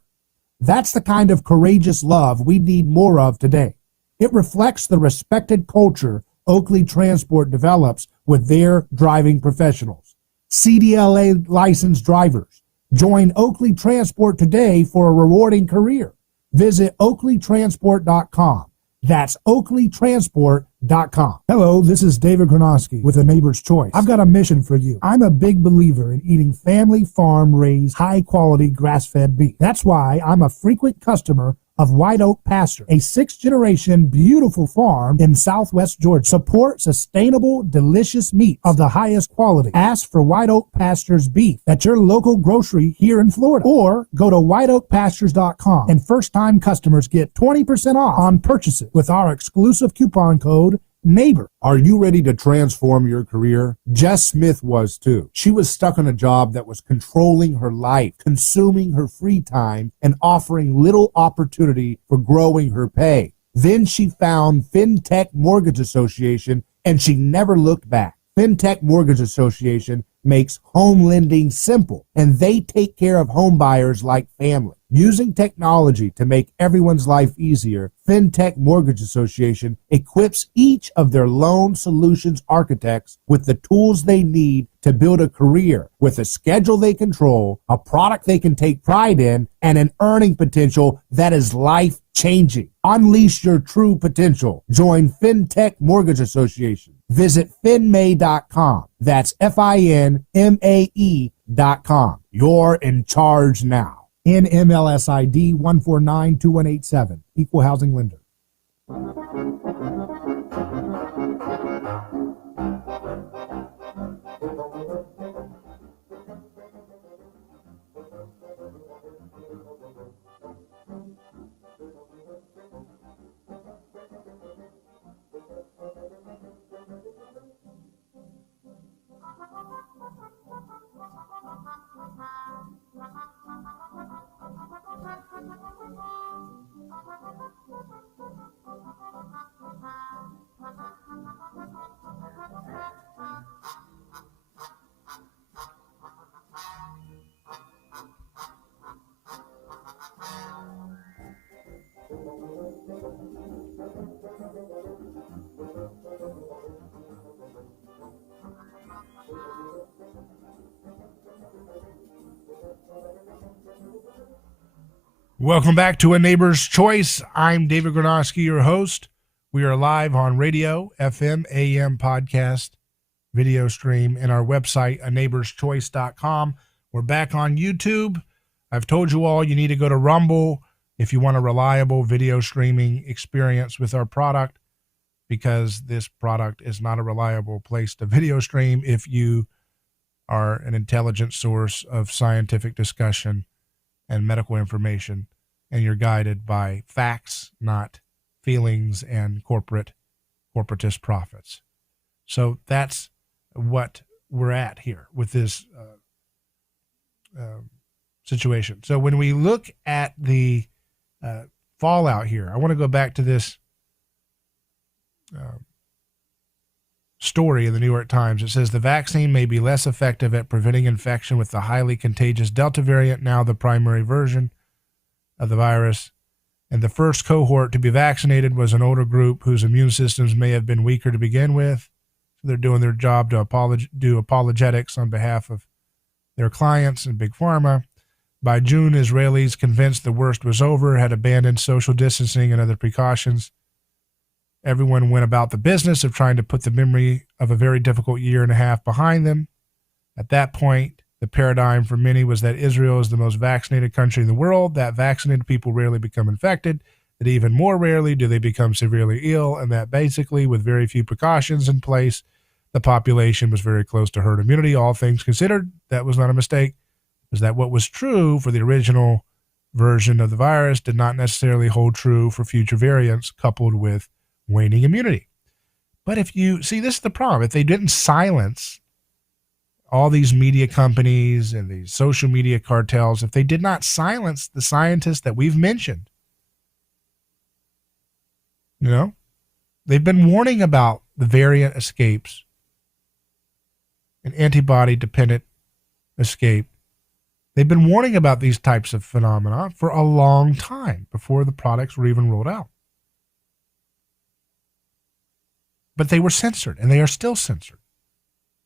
That's the kind of courageous love we need more of today. It reflects the respected culture Oakley Transport develops with their driving professionals. CDLA licensed drivers. Join Oakley Transport today for a rewarding career. Visit oakleytransport.com. That's oakleytransport.com. Hello, this is David Gronowski with A Neighbor's Choice. I've got a mission for you. I'm a big believer in eating family farm-raised, high-quality grass-fed beef. That's why I'm a frequent customer of White Oak Pasture, a 6th-generation beautiful farm in southwest Georgia. Support sustainable, delicious meat of the highest quality. Ask for White Oak Pasture's beef at your local grocery here in Florida. Or go to whiteoakpastures.com and first-time customers get 20% off on purchases with our exclusive coupon code NEIGHBOR. Are you ready to transform your career? Jess Smith was too. She was stuck in a job that was controlling her life, consuming her free time, and offering little opportunity for growing her pay. Then she found FinTech Mortgage Association, and she never looked back. FinTech Mortgage Association makes home lending simple, and they take care of home buyers like family. Using technology to make everyone's life easier, FinTech Mortgage Association equips each of their loan solutions architects with the tools they need to build a career with a schedule they control, a product they can take pride in, and an earning potential that is life-changing. Unleash your true potential. Join FinTech Mortgage Association. Visit finmay.com. That's FINMAE.com. You're in charge now. NMLS ID 1492187. Equal housing lender. Welcome back to A Neighbor's Choice. I'm David Gronowski, your host. We are live on radio, FM, AM podcast, video stream, and our website, aneighborschoice.com. We're back on YouTube. I've told you all you need to go to Rumble if you want a reliable video streaming experience with our product, because this product is not a reliable place to video stream if you are an intelligent source of scientific discussion and medical information, and you're guided by facts, not feelings and corporatist profits. So that's what we're at here with this situation. So when we look at the fallout here, I want to go back to this story in the New York Times. It says the vaccine may be less effective at preventing infection with the highly contagious Delta variant, now the primary version of the virus. And the first cohort to be vaccinated was an older group whose immune systems may have been weaker to begin with. So they're doing their job to do apologetics on behalf of their clients and Big Pharma. By June, Israelis, convinced the worst was over, had abandoned social distancing and other precautions. Everyone went about the business of trying to put the memory of a very difficult year and a half behind them. At that point, the paradigm for many was that Israel is the most vaccinated country in the world, that vaccinated people rarely become infected, that even more rarely do they become severely ill, and that basically, with very few precautions in place, the population was very close to herd immunity. All things considered, that was not a mistake. It was that what was true for the original version of the virus did not necessarily hold true for future variants, coupled with waning immunity. But if you see, this is the problem. If they didn't silence all these media companies and these social media cartels, if they did not silence the scientists that we've mentioned, they've been warning about the variant escapes and antibody-dependent escape. They've been warning about these types of phenomena for a long time before the products were even rolled out. But they were censored, and they are still censored.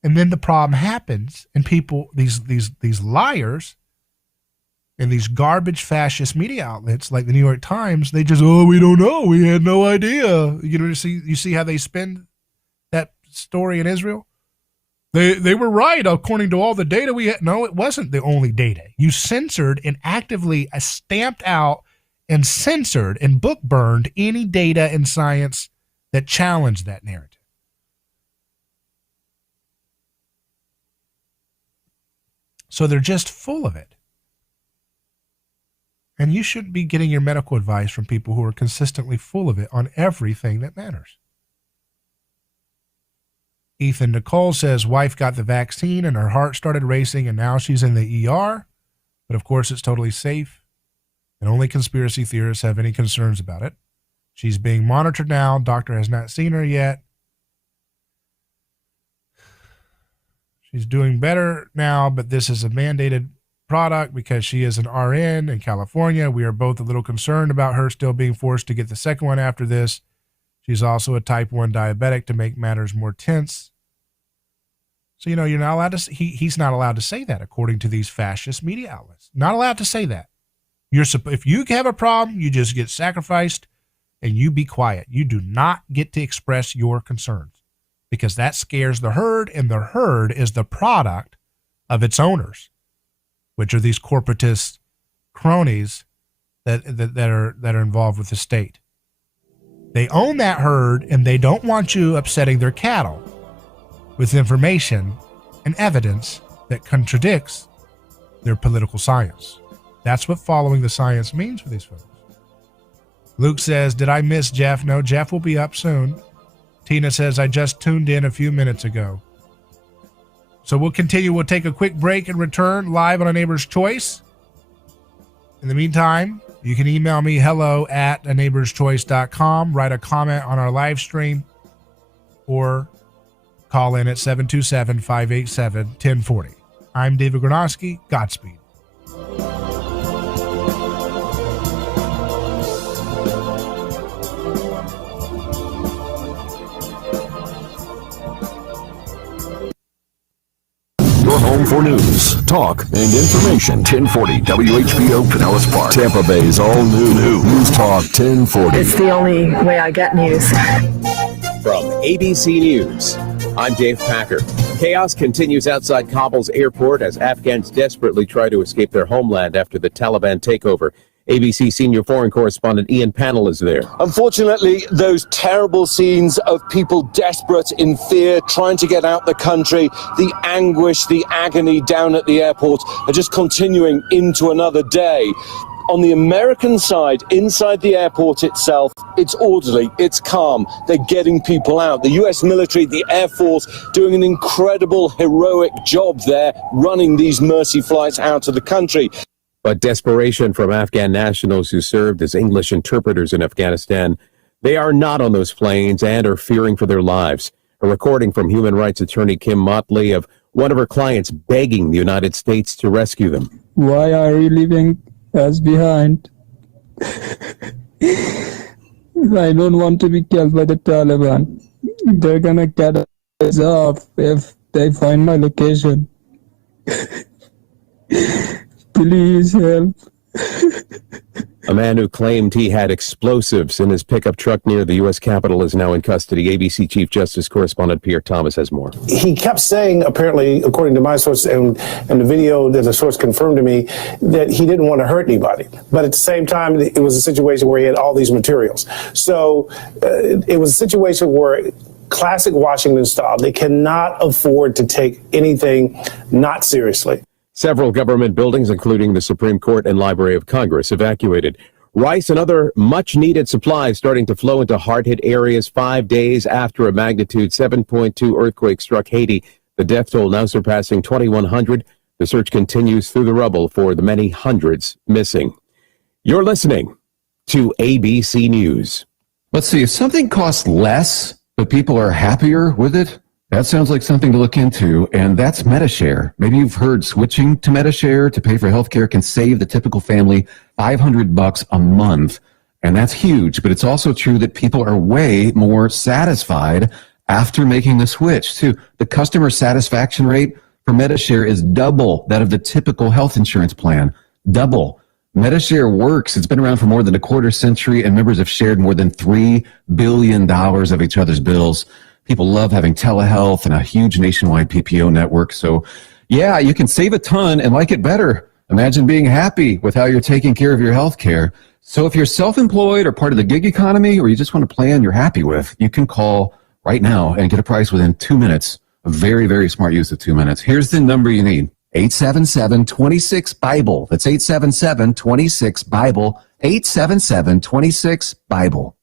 And then the problem happens, and people, these liars and these garbage fascist media outlets like the New York Times, they just, we don't know, we had no idea. You see how they spin that story in Israel? They were right according to all the data we had. No, it wasn't the only data. You censored and actively stamped out and censored and book burned any data in science that challenged that narrative. So they're just full of it. And you shouldn't be getting your medical advice from people who are consistently full of it on everything that matters. Ethan Nicole says wife got the vaccine and her heart started racing and now she's in the ER. But of course it's totally safe and only conspiracy theorists have any concerns about it. She's being monitored now. Doctor has not seen her yet. She's doing better now, but this is a mandated product because she is an RN in California. We are both a little concerned about her still being forced to get the second one after this. She's also a type 1 diabetic to make matters more tense. So, you're not allowed to, he's not allowed to say that according to these fascist media outlets. Not allowed to say that. If you have a problem, you just get sacrificed and you be quiet. You do not get to express your concerns because that scares the herd, and the herd is the product of its owners, which are these corporatist cronies that are involved with the state. They own that herd, and they don't want you upsetting their cattle with information and evidence that contradicts their political science. That's what following the science means for these folks. Luke says, did I miss Jeff? No, Jeff will be up soon. Tina says, I just tuned in a few minutes ago. So we'll continue. We'll take a quick break and return live on A Neighbor's Choice. In the meantime, you can email me hello@aneighborschoice.com, write a comment on our live stream, or call in at 727-587-1040. I'm David Gronowski. Godspeed. Your home for news, talk, and information. 1040 WHBO Pinellas Park. Tampa Bay's all new News Talk 1040. It's the only way I get news. From ABC News, I'm Dave Packer. Chaos continues outside Kabul's airport as Afghans desperately try to escape their homeland after the Taliban takeover. ABC senior foreign correspondent Ian Pannell is there. Unfortunately, those terrible scenes of people desperate in fear, trying to get out the country, the anguish, the agony down at the airport are just continuing into another day. On the American side, inside the airport itself, it's orderly, it's calm. They're getting people out. The U.S. military, the Air Force, doing an incredible, heroic job there, running these mercy flights out of the country. But desperation from Afghan nationals who served as English interpreters in Afghanistan. They are not on those planes and are fearing for their lives. A recording from human rights attorney Kim Motley of one of her clients begging the United States to rescue them. Why are you leaving us behind? I don't want to be killed by the Taliban. They're gonna get us off if they find my location. Please help. A man who claimed he had explosives in his pickup truck near the U.S. Capitol is now in custody. ABC Chief Justice Correspondent Pierre Thomas has more. He kept saying, apparently, according to my source and the video that the source confirmed to me, that he didn't want to hurt anybody. But at the same time, it was a situation where he had all these materials. So it was a situation where classic Washington style, they cannot afford to take anything not seriously. Several government buildings, including the Supreme Court and Library of Congress, evacuated. Rice and other much-needed supplies starting to flow into hard-hit areas 5 days after a magnitude 7.2 earthquake struck Haiti. The death toll now surpassing 2,100. The search continues through the rubble for the many hundreds missing. You're listening to ABC News. Let's see, if something costs less, but people are happier with it, that sounds like something to look into, and that's MediShare. Maybe you've heard switching to MediShare to pay for healthcare can save the typical family $500 a month, and that's huge. But it's also true that people are way more satisfied after making the switch, too. The customer satisfaction rate for MediShare is double that of the typical health insurance plan. Double. MediShare works. It's been around for more than a quarter century, and members have shared more than $3 billion of each other's bills. People love having telehealth and a huge nationwide PPO network. So, yeah, you can save a ton and like it better. Imagine being happy with how you're taking care of your health care. So if you're self-employed or part of the gig economy, or you just want a plan you're happy with, you can call right now and get a price within 2 minutes. A very, very smart use of 2 minutes. Here's the number you need. 877-26-BIBLE. That's 877-26-BIBLE. 877-26-BIBLE.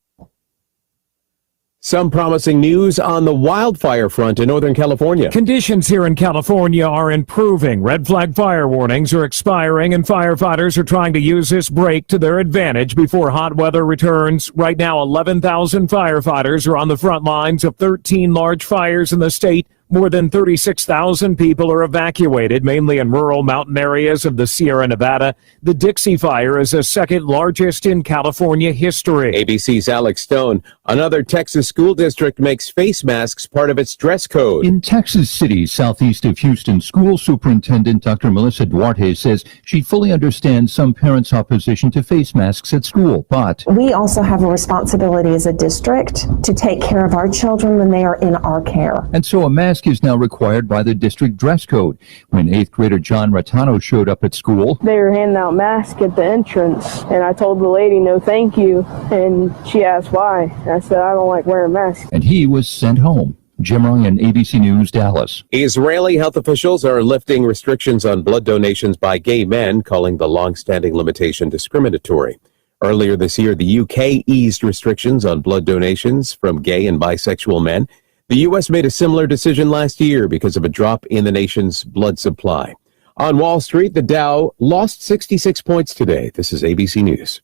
Some promising news on the wildfire front in Northern California. Conditions here in California are improving. Red flag fire warnings are expiring, and firefighters are trying to use this break to their advantage before hot weather returns. Right now, 11,000 firefighters are on the front lines of 13 large fires in the state. More than 36,000 people are evacuated, mainly in rural mountain areas of the Sierra Nevada. The Dixie Fire is the second largest in California history. ABC's Alex Stone. Another Texas school district makes face masks part of its dress code. In Texas City, southeast of Houston, school superintendent Dr. Melissa Duarte says she fully understands some parents' opposition to face masks at school, but we also have a responsibility as a district to take care of our children when they are in our care. And so a mask is now required by the district dress code. When 8th grader John Rattano showed up at school, they were handing out masks at the entrance, and I told the lady no thank you, and she asked why. I said I don't like wearing masks. And he was sent home. Jim Ryan, ABC News, Dallas. Israeli health officials are lifting restrictions on blood donations by gay men, calling the long-standing limitation discriminatory. Earlier this year, the UK eased restrictions on blood donations from gay and bisexual men. The U.S. made a similar decision last year because of a drop in the nation's blood supply. On Wall Street, the Dow lost 66 points today. This is ABC News.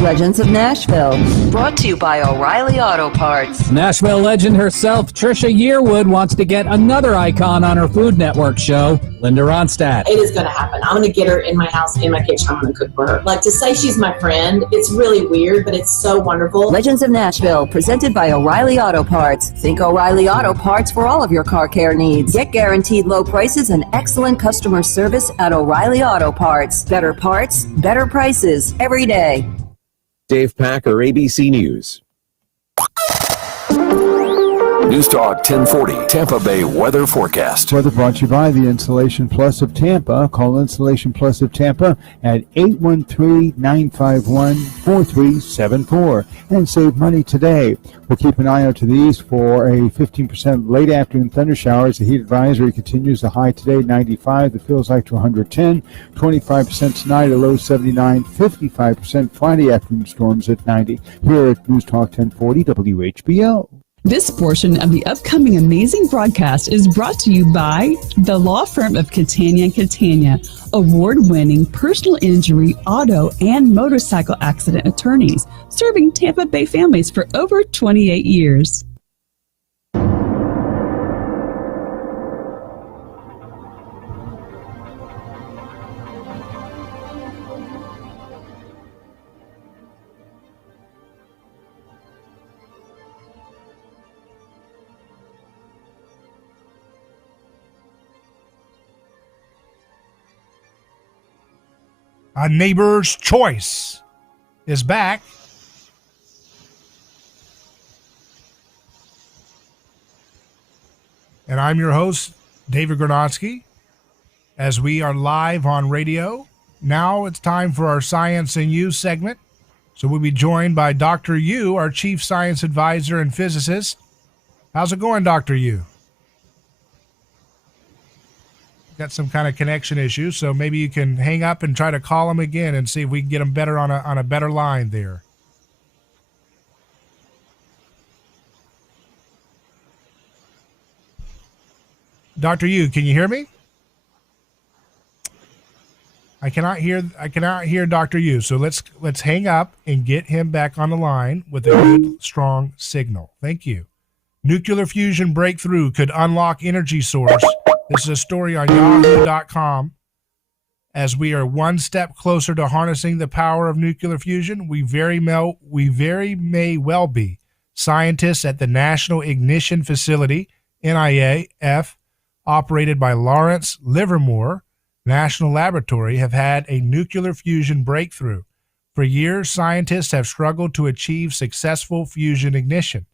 Legends of Nashville, brought to you by O'Reilly Auto Parts. Nashville legend herself, Trisha Yearwood, wants to get another icon on her Food Network show, Linda Ronstadt. It is going to happen. I'm going to get her in my house, in my kitchen. I'm going to cook for her. Like, to say she's my friend, it's really weird, but it's so wonderful. Legends of Nashville, presented by O'Reilly Auto Parts. Think O'Reilly Auto Parts for all of your car care needs. Get guaranteed low prices and excellent customer service at O'Reilly Auto Parts. Better parts, better prices, every day. Dave Packer, ABC News. News Talk 1040, Tampa Bay weather forecast. Weather brought to you by the Insulation Plus of Tampa. Call Insulation Plus of Tampa at 813-951-4374 and save money today. We'll keep an eye out to the east for a 15% late afternoon thunder showers. The heat advisory continues. The high today, 95. The feels like to 110. 25% tonight, a low 79. 55% Friday afternoon storms at 90. Here at News Talk 1040 WHBO. This portion of the upcoming amazing broadcast is brought to you by the law firm of Catania & Catania, award-winning personal injury, auto, and motorcycle accident attorneys, serving Tampa Bay families for over 28 years. A Neighbor's Choice is back. And I'm your host, David Granovsky, as we are live on radio. Now it's time for our Science and You segment. So we'll be joined by Dr. Yu, our Chief Science Advisor and Physicist. How's it going, Dr. Yu? Got some kind of connection issue, so maybe you can hang up and try to call him again and see if we can get him better on a better line there. Dr. Yu, can you hear me? I cannot hear Dr. Yu, so let's hang up and get him back on the line with a good, strong signal. Thank you. Nuclear fusion breakthrough could unlock energy source. This is a story on yahoo.com. As we are one step closer to harnessing the power of nuclear fusion, we very may well be. Scientists at the National Ignition Facility, NIAF, operated by Lawrence Livermore National Laboratory, have had a nuclear fusion breakthrough. For years, scientists have struggled to achieve successful fusion ignition.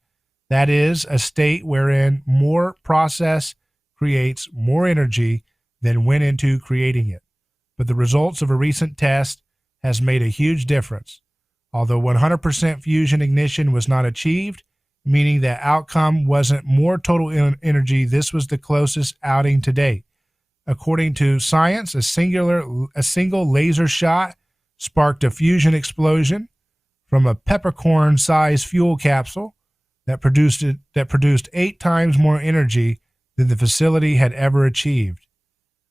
That is, a state wherein more process creates more energy than went into creating it. But the results of a recent test has made a huge difference. Although 100% fusion ignition was not achieved, meaning that outcome wasn't more total energy, this was the closest outing to date. According to science, a single laser shot sparked a fusion explosion from a peppercorn-sized fuel capsule that produced 8 times more energy than the facility had ever achieved.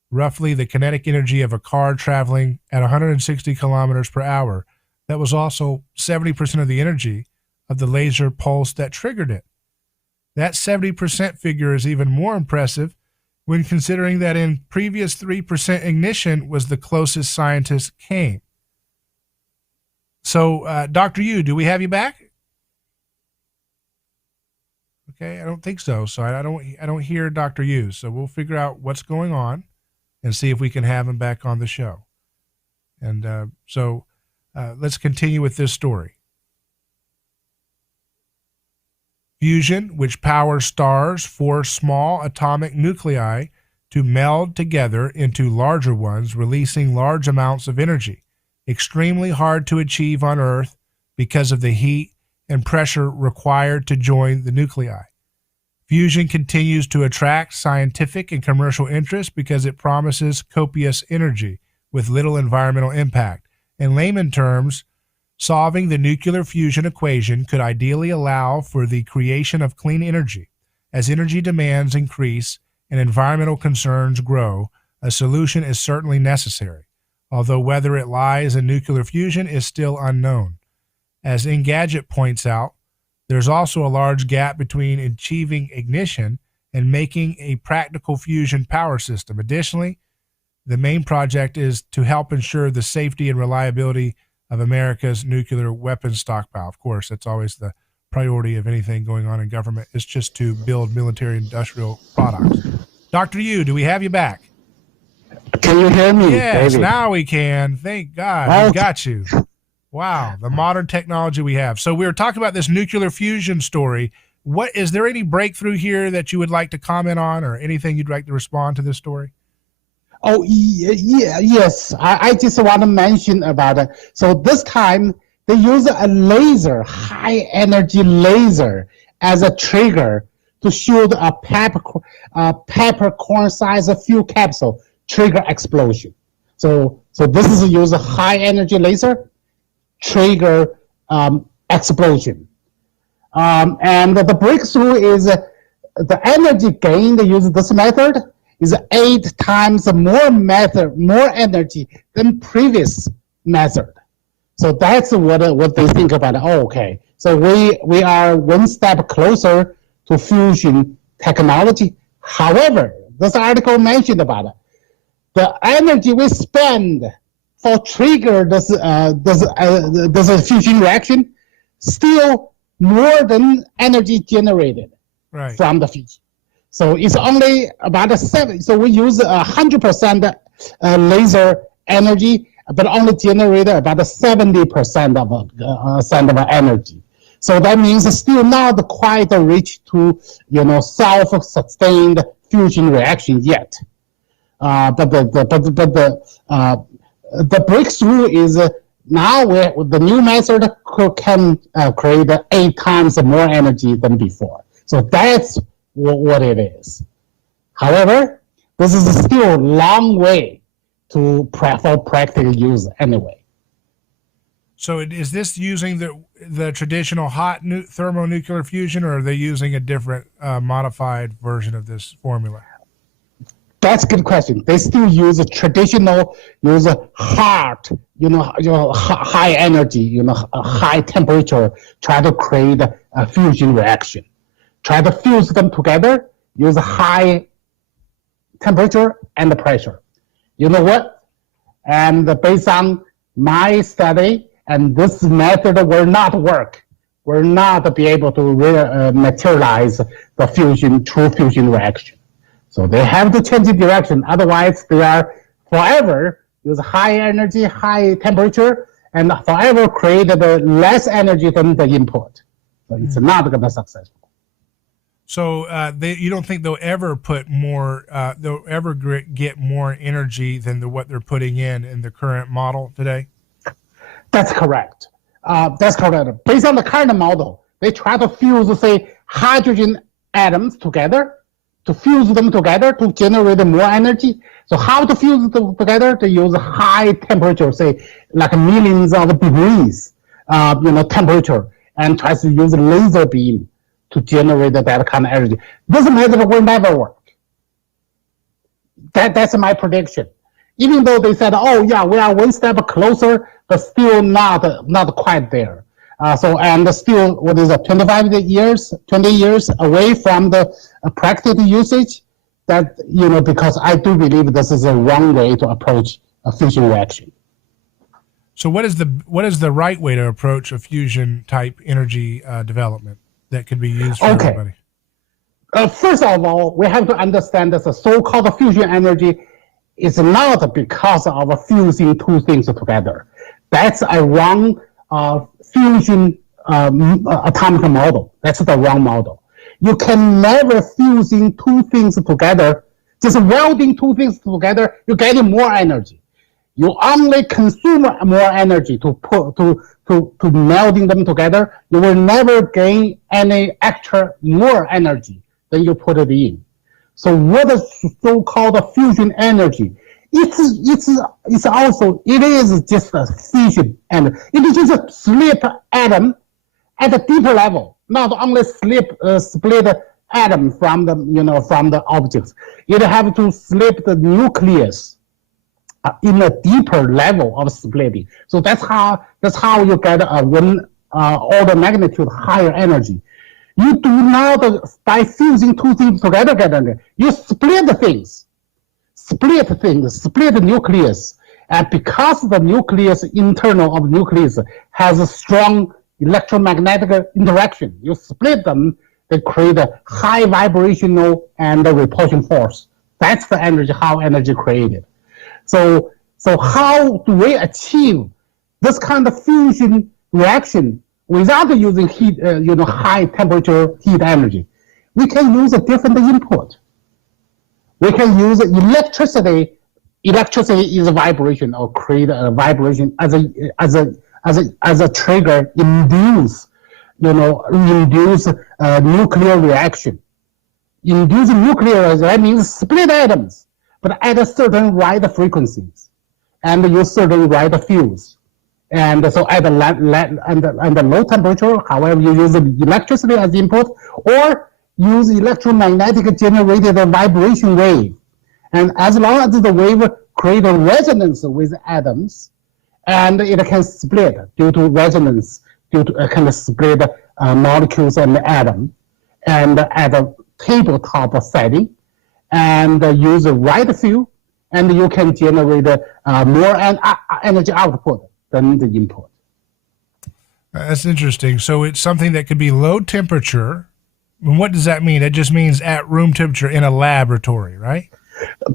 Roughly the kinetic energy of a car traveling at 160 kilometers per hour. That was also 70% of the energy of the laser pulse that triggered it. That 70% figure is even more impressive when considering that in previous 3% ignition was the closest scientists came. So, Dr. Yu, do we have you back? Okay, I don't think so. So I don't hear Dr. Yu. So we'll figure out what's going on and see if we can have him back on the show. And so let's continue with this story. Fusion, which powers stars, force small atomic nuclei to meld together into larger ones, releasing large amounts of energy. Extremely hard to achieve on Earth because of the heat and pressure required to join the nuclei. Fusion continues to attract scientific and commercial interest because it promises copious energy with little environmental impact. In layman terms, solving the nuclear fusion equation could ideally allow for the creation of clean energy. As energy demands increase and environmental concerns grow, a solution is certainly necessary, although whether it lies in nuclear fusion is still unknown. As Engadget points out, there's also a large gap between achieving ignition and making a practical fusion power system. Additionally, the main project is to help ensure the safety and reliability of America's nuclear weapons stockpile. Of course, that's always the priority of anything going on in government, is just to build military industrial products. Dr. Yu, do we have you back? Can you hear me? Yes, David? Now we can. Thank God. We got you. Wow, the modern technology we have. So we were talking about this nuclear fusion story. What is there any breakthrough here that you would like to comment on, or anything you'd like to respond to this story? Oh, yes. I just want to mention about it. So this time they use a laser, high energy laser, as a trigger to shoot a peppercorn-sized fuel capsule trigger explosion. So this is use a high energy laser trigger explosion. And the breakthrough is the energy gain. They use this method is 8 times more energy than previous method. So that's what they think about. Oh, okay. So we are one step closer to fusion technology. However, this article mentioned about it. The energy we spend for trigger this fusion reaction still more than energy generated from the fusion. So it's only about 7. So we use 100% laser energy but only generate about 70% of energy. So that means it's still not quite reached to self-sustained fusion reaction yet. But the breakthrough is now the new method can create 8 times more energy than before. So that's what it is. However, this is still a long way for practical use anyway. So is this using the traditional hot thermonuclear fusion, or are they using a different modified version of this formula? That's a good question. They still use a traditional, hot, high energy, high temperature, try to create a fusion reaction. Try to fuse them together, use high temperature and pressure. You know what? And based on my study, and this method will not work. Will not be able to materialize the true fusion reaction. So they have to change the direction. Otherwise, they are forever use high energy, high temperature, and forever create less energy than the input. So it's not going to be successful. So you don't think they'll ever put more? They'll ever get more energy than what they're putting in the current model today? That's correct. That's correct. Based on the current model, they try to fuse, say, hydrogen atoms together, to fuse them together to generate more energy. So how to fuse them together? To use high temperature, say, like millions of degrees, temperature, and try to use laser beam to generate that kind of energy. This method will never work. That's my prediction. Even though they said, oh yeah, we are one step closer, but still not quite there. And still, what is it, 20 years away from the practical usage, that, because I do believe this is a wrong way to approach a fusion reaction. So what is the right way to approach a fusion type energy development that can be used for everybody? First of all, we have to understand that the so-called fusion energy is not because of fusing two things together. That's a wrong fusion atomic model. That's the wrong model. You can never fusing two things together, just welding two things together, you're getting more energy. You only consume more energy to melding them together. You will never gain any extra more energy than you put it in. So what is so-called fusion energy? It is just a fission energy. It is just a split atom at a deeper level, not only split atom from the objects. It have to split the nucleus in a deeper level of splitting. So that's how you get a one order magnitude higher energy. You do not, by fusing two things together, get energy. You split the nucleus. And because the nucleus, internal of nucleus, has a strong electromagnetic interaction, you split them, they create a high vibrational and a repulsion force. That's the energy, how energy created. So how do we achieve this kind of fusion reaction without using heat, high temperature heat energy? We can use a different input. We can use electricity. Electricity is a vibration, or create a vibration as a trigger, induce nuclear reaction. Induce nuclear reaction, that means split atoms, but at a certain right frequencies, and use certain right fuse. And so at the low temperature, however, you use electricity as input, or use electromagnetic generated vibration wave. And as long as the wave creates a resonance with atoms, and it can split due to resonance, can split molecules and atom, and at a tabletop setting, and use the right field, and you can generate more energy output than the input. That's interesting. So it's something that could be low temperature. And what does that mean? It just means at room temperature in a laboratory, right?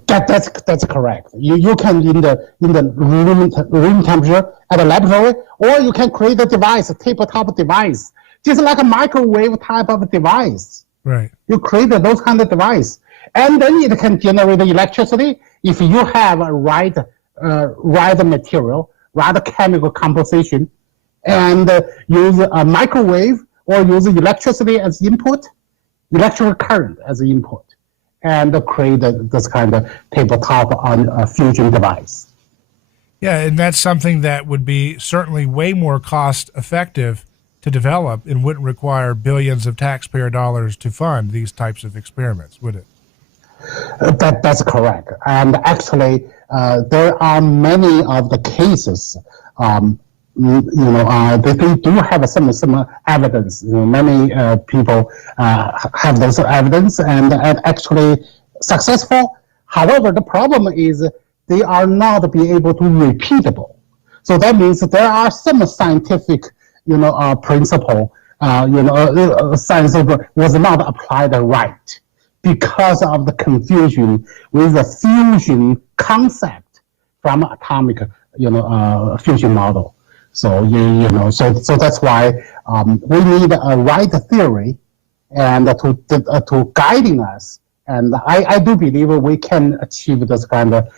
That's correct. You can in the room temperature at a laboratory, or you can create a device, a tabletop device, just like a microwave type of device. Right. You create those kind of device, and then it can generate electricity if you have a right material, right chemical composition, and use a microwave or use electricity as input, electrical current as input, and create this kind of tabletop on fusion device. Yeah, and that's something that would be certainly way more cost effective to develop and wouldn't require billions of taxpayer dollars to fund these types of experiments, would it? That's correct. And actually, there are many of the cases, they do have some evidence. Many people have those evidence and actually successful. However, the problem is they are not be able to repeatable. So that means that there are some scientific, principle, science was not applied right because of the confusion with the fusion concept from atomic, fusion model. So so that's why we need a right theory and to guiding us. And I do believe we can achieve this kind of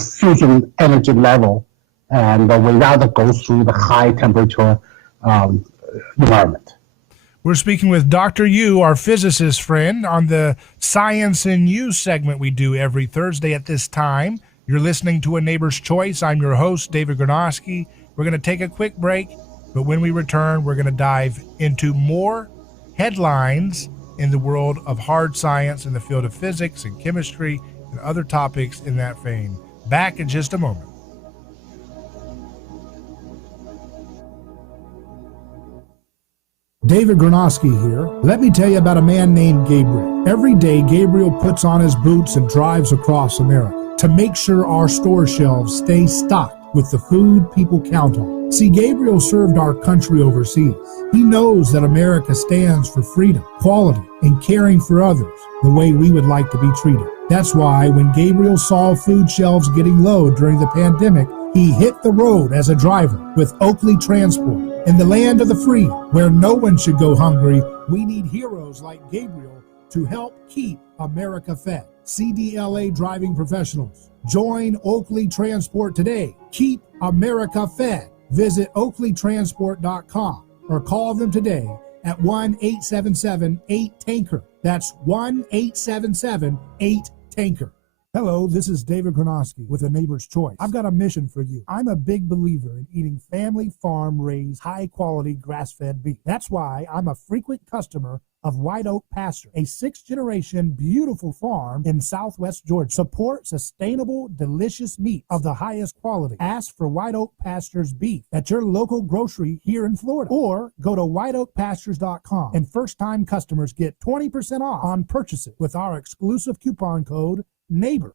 fusion energy level, and without go through the high temperature environment. We're speaking with Dr. Yu, our physicist friend, on the Science in You segment we do every Thursday at this time. You're listening to A Neighbor's Choice. I'm your host, David Granosky. We're going to take a quick break, but when we return, we're going to dive into more headlines in the world of hard science in the field of physics and chemistry and other topics in that vein. Back in just a moment. David Granosky here. Let me tell you about a man named Gabriel. Every day, Gabriel puts on his boots and drives across America to make sure our store shelves stay stocked with the food people count on. See, Gabriel served our country overseas. He knows that America stands for freedom, quality, and caring for others the way we would like to be treated. That's why when Gabriel saw food shelves getting low during the pandemic, he hit the road as a driver with Oakley Transport. In the land of the free, where no one should go hungry, we need heroes like Gabriel to help keep America fed. CDLA driving professionals. Join Oakley Transport today. Keep America fed. Visit oakleytransport.com or call them today at 1-877-8-TANKER. That's 1-877-8-TANKER. Hello, this is David Granosky with A Neighbor's Choice. I've got a mission for you. I'm a big believer in eating family farm-raised, high-quality grass-fed beef. That's why I'm a frequent customer of White Oak Pasture, a sixth-generation beautiful farm in southwest Georgia. Support sustainable, delicious meat of the highest quality. Ask for White Oak Pasture's beef at your local grocery here in Florida, or go to whiteoakpastures.com, and first-time customers get 20% off on purchases with our exclusive coupon code NEIGHBOR.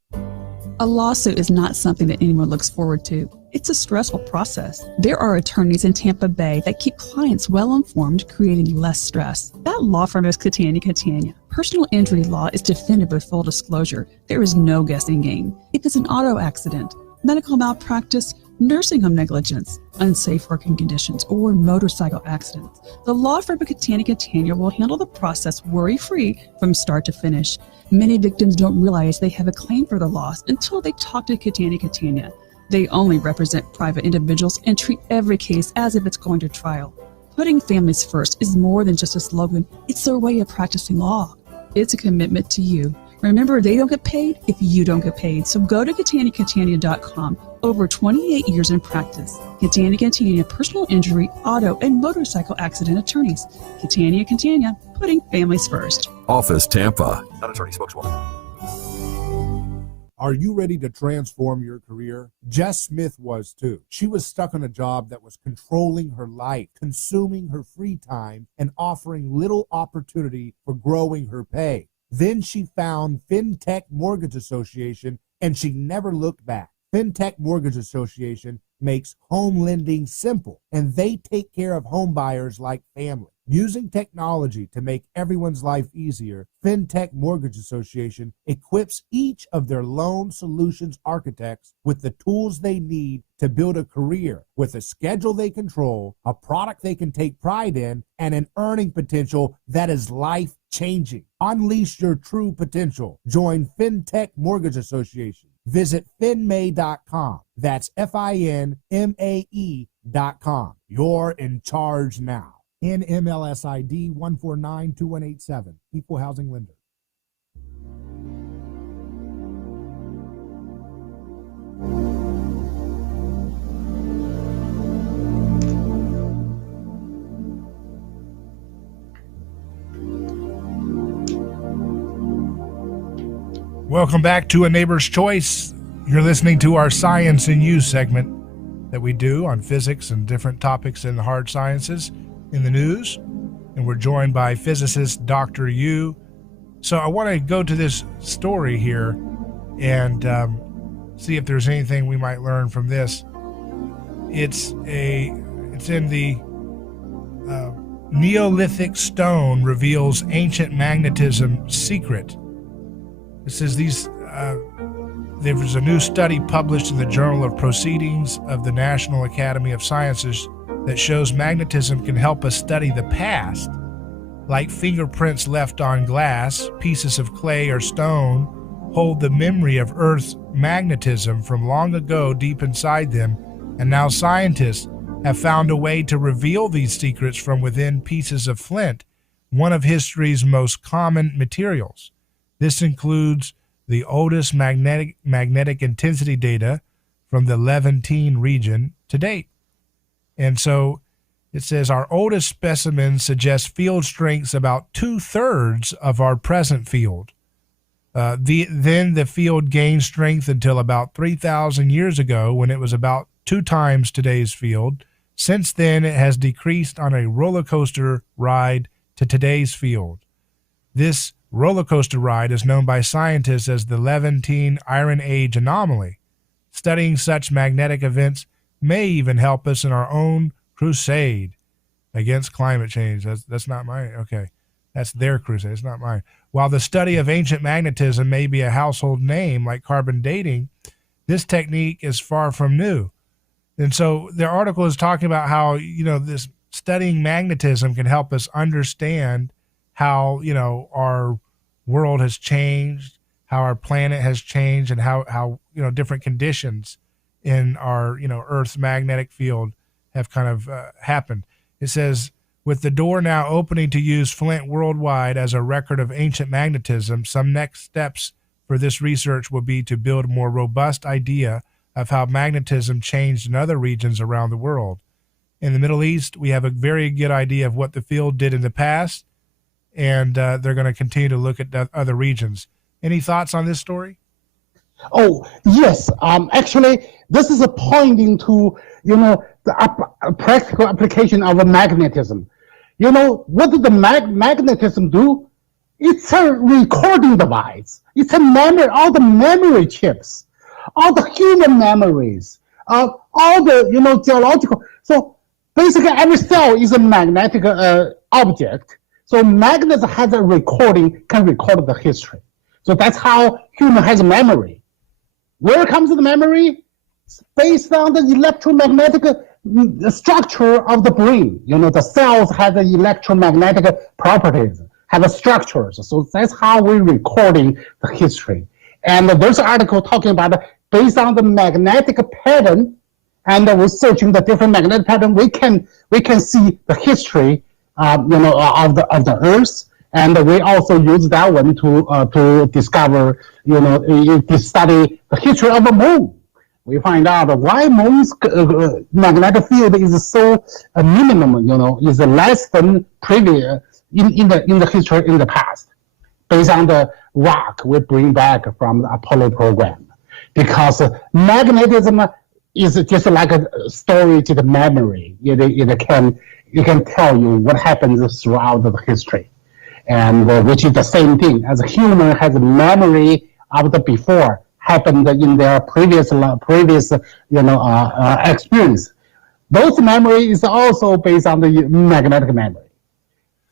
A lawsuit is not something that anyone looks forward to. It's a stressful process. There are attorneys in Tampa Bay that keep clients well informed, creating less stress. That law firm is Catania. Personal injury law is defended with full disclosure. There is no guessing game. If it's an auto accident, medical malpractice, nursing home negligence, unsafe working conditions, or motorcycle accidents, the law firm of Catania will handle the process worry-free from start to finish. Many victims don't realize they have a claim for the loss until they talk to Catania. They only represent private individuals and treat every case as if it's going to trial. Putting families first is more than just a slogan. It's their way of practicing law. It's a commitment to you. Remember, they don't get paid if you don't get paid. So go to Catania.com. Over 28 years in practice. Catania, personal injury, auto, and motorcycle accident attorneys. Catania, putting families first. Office Tampa. Not attorney spokeswoman. Are you ready to transform your career? Jess Smith was too. She was stuck on a job that was controlling her life, consuming her free time, and offering little opportunity for growing her pay. Then she found FinTech Mortgage Association, and she never looked back. FinTech Mortgage Association makes home lending simple, and they take care of home buyers like family. Using technology to make everyone's life easier, FinTech Mortgage Association equips each of their loan solutions architects with the tools they need to build a career with a schedule they control, a product they can take pride in, and an earning potential that is life-changing. Unleash your true potential. Join FinTech Mortgage Association. Visit finmay.com. That's FINMAE.com. You're in charge now. NMLS ID 1492187. Equal Housing Lender. Welcome back to A Neighbor's Choice. You're listening to our Science and You segment that we do on physics and different topics in the hard sciences in the news. And we're joined by physicist Dr. Yu. So I want to go to this story here and see if there's anything we might learn from this. It's in the Neolithic stone reveals ancient magnetism secret. It says there was a new study published in the Journal of Proceedings of the National Academy of Sciences that shows magnetism can help us study the past. Like fingerprints left on glass, pieces of clay or stone hold the memory of Earth's magnetism from long ago deep inside them, and now scientists have found a way to reveal these secrets from within pieces of flint, one of history's most common materials. This includes the oldest magnetic intensity data from the Levantine region to date. And so it says our oldest specimens suggest field strengths about 2/3 of our present field. Then the field gained strength until about 3,000 years ago when it was about 2 times today's field. Since then, it has decreased on a roller coaster ride to today's field. This roller coaster ride is known by scientists as the Levantine Iron Age anomaly. Studying such magnetic events may even help us in our own crusade against climate change. That's not mine. Okay. That's their crusade. It's not mine. While the study of ancient magnetism may be a household name like carbon dating, this technique is far from new. And so their article is talking about how, this studying magnetism can help us understand how, our world has changed, how our planet has changed, and how different conditions in our, Earth's magnetic field have kind of happened. It says, with the door now opening to use flint worldwide as a record of ancient magnetism, some next steps for this research will be to build a more robust idea of how magnetism changed in other regions around the world. In the Middle East, we have a very good idea of what the field did in the past, and they're going to continue to look at other regions. Any thoughts on this story? Oh, yes. Actually, this is pointing to, the practical application of magnetism. What did the magnetism do? It's a recording device. It's a memory, all the memory chips, all the human memories, all the, geological. So basically, every cell is a magnetic object. So magnet has a recording, can record the history. So that's how human has memory. Where comes the memory? It's based on the electromagnetic structure of the brain. The cells have the electromagnetic properties, have the structures. So that's how we're recording the history. And there's an article talking about based on the magnetic pattern, and we're searching the different magnetic pattern. We can see the history, of the Earth, and we also use that one to discover, to study the history of the moon. We find out why moon's magnetic field is so minimum, is less than previous in the history in the past, based on the rock we bring back from the Apollo program, because magnetism is just like a storage of memory. It can tell you what happens throughout the history, and which is the same thing as a human has a memory of the before happened in their previous experience. Those memory is also based on the magnetic memory.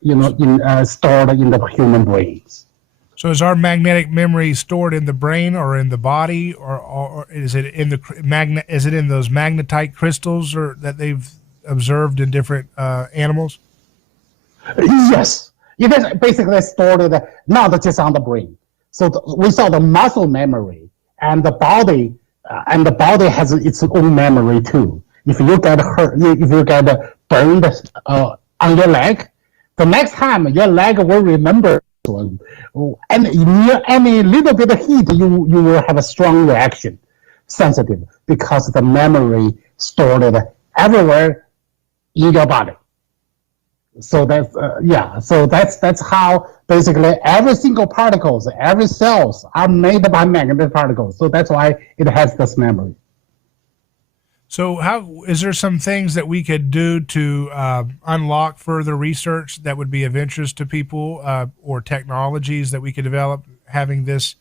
stored in the human brains. So is our magnetic memory stored in the brain or in the body, or is it in the is it in those magnetite crystals or that they've observed in different animals? Yes, it is basically stored not just on the brain. So we saw the muscle memory, and the body has its own memory too. If you get burned on your leg, the next time your leg will remember one. And near any little bit of heat, you will have a strong reaction, sensitive, because the memory stored everywhere in your body. So that's how basically every single particles, every cells are made by magnetic particles. So that's why it has this memory. So how is there some things that we could do to unlock further research that would be of interest to people, or technologies that we could develop having this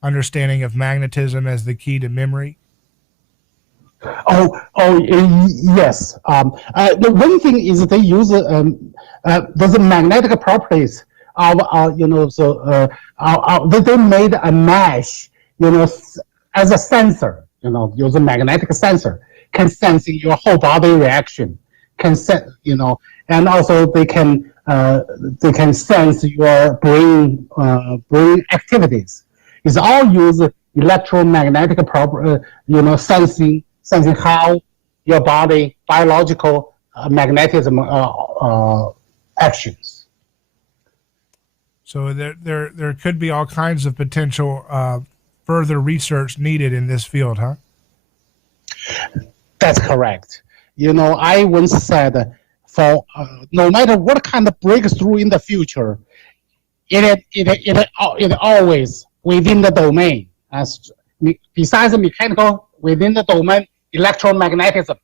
understanding of magnetism as the key to memory? Yes. The one thing is they use the magnetic properties of they made a mesh, as a sensor, use a magnetic sensor, can sense your whole body reaction, and also they can sense your brain activities. It's all use electromagnetic sensing how your body biological magnetism actions. So there could be all kinds of potential further research needed in this field, huh? That's correct. I once said, for no matter what kind of breakthrough in the future, it always within the domain. As besides the mechanical, within the domain, electromagnetism,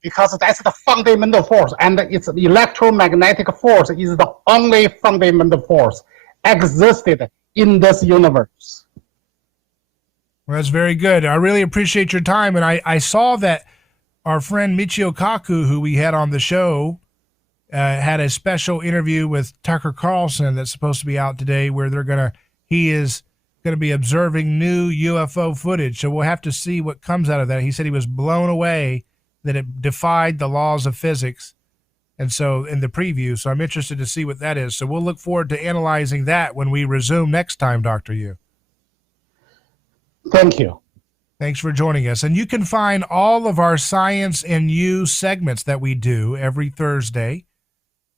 because that's the fundamental force, and its electromagnetic force is the only fundamental force existed in this universe. Well, that's very good. I really appreciate your time. And I saw that our friend Michio Kaku, who we had on the show, had a special interview with Tucker Carlson that's supposed to be out today, where he is going to be observing new UFO footage. So we'll have to see what comes out of that. He said he was blown away that it defied the laws of physics. And so in the preview, so I'm interested to see what that is. So we'll look forward to analyzing that when we resume next time, Dr. Yu. Thank you. Thanks for joining us. And you can find all of our Science and You segments that we do every Thursday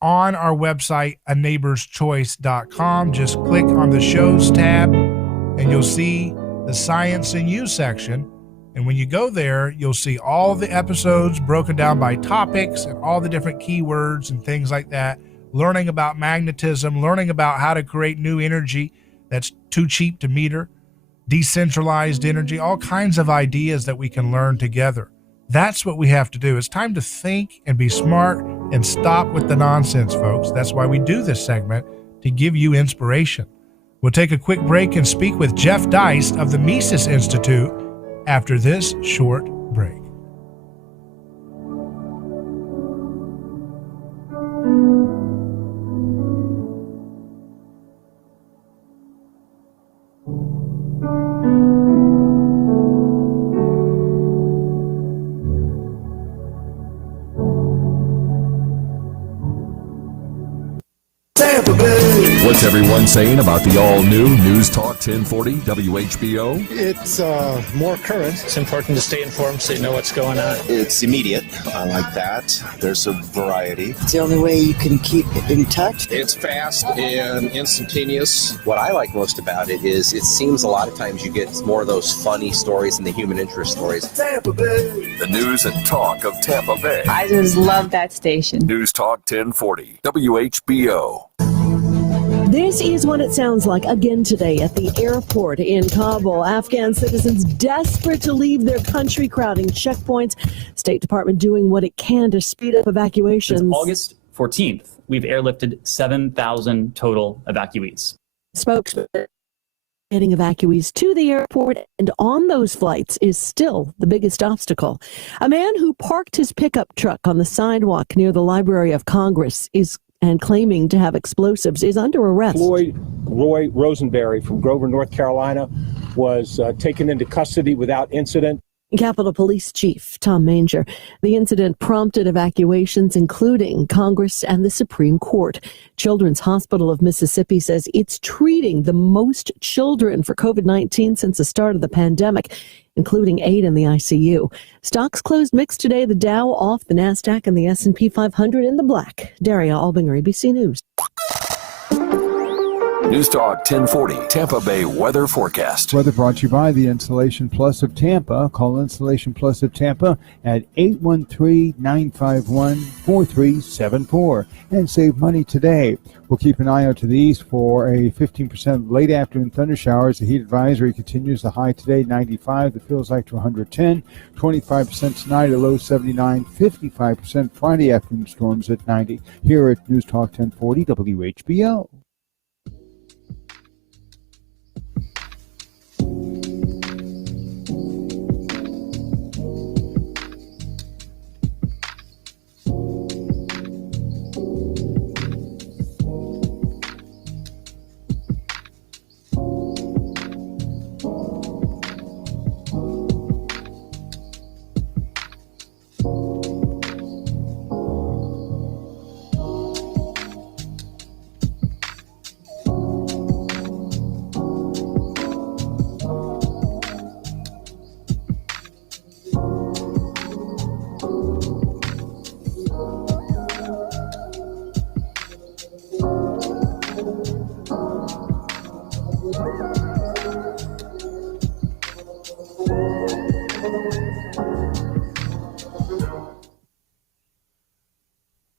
on our website, aneighborschoice.com. Just click on the shows tab and you'll see the Science and You section. And when you go there, you'll see all the episodes broken down by topics and all the different keywords and things like that, learning about magnetism, learning about how to create new energy that's too cheap to meter, decentralized energy, all kinds of ideas that we can learn together. That's what we have to do. It's time to think and be smart and stop with the nonsense, folks. That's why we do this segment, to give you inspiration. We'll take a quick break and speak with Jeff Deist of the Mises Institute after this short break. What's everyone saying about the all-new News Talk 1040 WHBO? It's more current. It's important to stay informed so you know what's going on. It's immediate. I like that. There's a variety. It's the only way you can keep in touch. It's fast and instantaneous. What I like most about it is it seems a lot of times you get more of those funny stories and the human interest stories. Tampa Bay. The news and talk of Tampa Bay. I just love that station. News Talk 1040 WHBO. This is what it sounds like again today at the airport in Kabul. Afghan citizens desperate to leave their country, crowding checkpoints. State Department doing what it can to speed up evacuations. Since August 14th, we've airlifted 7,000 total evacuees. Spokesman getting evacuees to the airport and on those flights is still the biggest obstacle. A man who parked his pickup truck on the sidewalk near the Library of Congress is and claiming to have explosives, is under arrest. Floyd Roy Rosenberry from Grover, North Carolina, was taken into custody without incident. Capitol Police Chief Tom Manger. The incident prompted evacuations, including Congress and the Supreme Court. Children's Hospital of Mississippi says it's treating the most children for COVID-19 since the start of the pandemic, including 8 in the ICU. Stocks closed mixed today. The Dow off, the Nasdaq and the S&P 500 in the black. Daria Albinger, ABC News. News Talk 1040 Tampa Bay weather forecast. Weather brought to you by the Installation Plus of Tampa. Call Installation Plus of Tampa at 813-951-4374 and save money today. We'll keep an eye out to the east for a 15% late afternoon thunder showers. The heat advisory continues. The high today 95. The feels like to 110. 25% tonight, a low 79. 55% Friday afternoon storms at 90. Here at News Talk 1040 WHBO.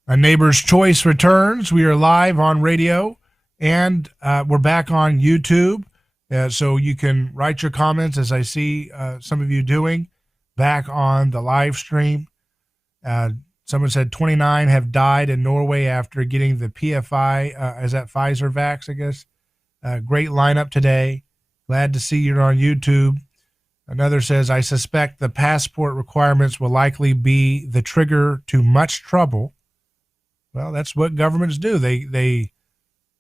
A Neighbor's Choice returns. We are live on radio, and we're back on YouTube. So you can write your comments, as I see some of you doing, back on the live stream. Someone said 29 have died in Norway after getting the PFI, is that Pfizer vax, I guess? Great lineup today. Glad to see you're on YouTube. Another says, I suspect the passport requirements will likely be the trigger to much trouble. Well, that's what governments do. They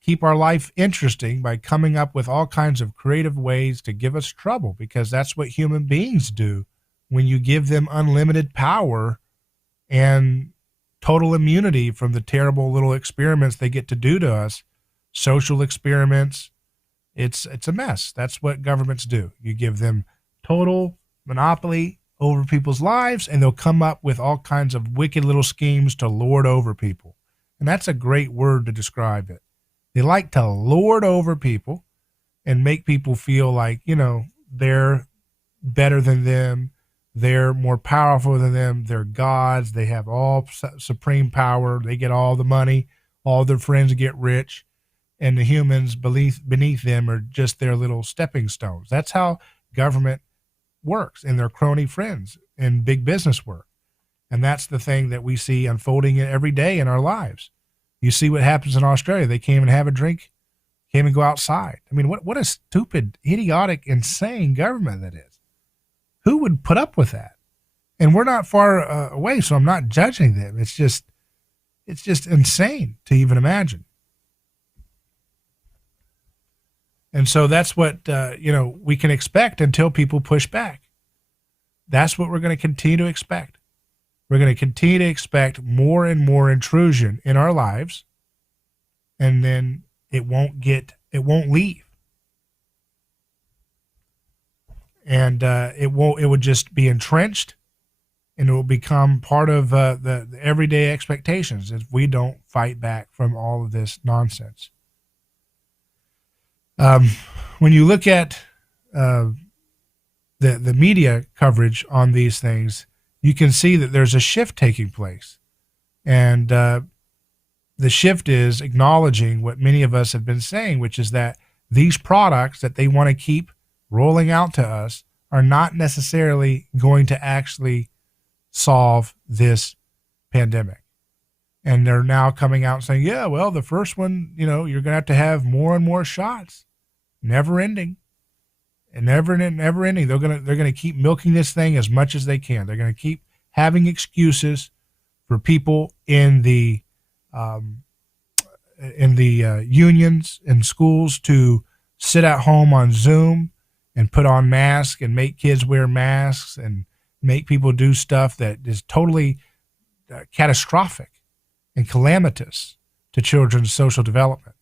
keep our life interesting by coming up with all kinds of creative ways to give us trouble, because that's what human beings do when you give them unlimited power and total immunity from the terrible little experiments they get to do to us, social experiments. It's a mess. That's what governments do. You give them total monopoly over people's lives, and they'll come up with all kinds of wicked little schemes to lord over people. And that's a great word to describe it. They like to lord over people and make people feel like, they're better than them. They're more powerful than them. They're gods. They have all supreme power. They get all the money. All their friends get rich. And the humans beneath them are just their little stepping stones. That's how government works, and their crony friends in big business work. And that's the thing that we see unfolding every day in our lives. You see what happens in Australia. They can't even have a drink, can't even go outside. I mean, what a stupid, idiotic, insane government that is. Who would put up with that? And we're not far away, so I'm not judging them. It's just insane to even imagine. And so that's what, we can expect until people push back. That's what we're going to continue to expect. We're going to continue to expect more and more intrusion in our lives, and then it won't leave. And it would just be entrenched, and it will become part of the everyday expectations if we don't fight back from all of this nonsense. When you look at the media coverage on these things, you can see that there's a shift taking place. And the shift is acknowledging what many of us have been saying, which is that these products that they want to keep rolling out to us are not necessarily going to actually solve this pandemic. And they're now coming out saying, yeah, well, the first one, you're going to have more and more shots. Never ending. And never ending. They're going to keep milking this thing as much as they can. They're going to keep having excuses for people in the unions in schools to sit at home on Zoom and put on masks and make kids wear masks and make people do stuff that is totally catastrophic and calamitous to children's social development.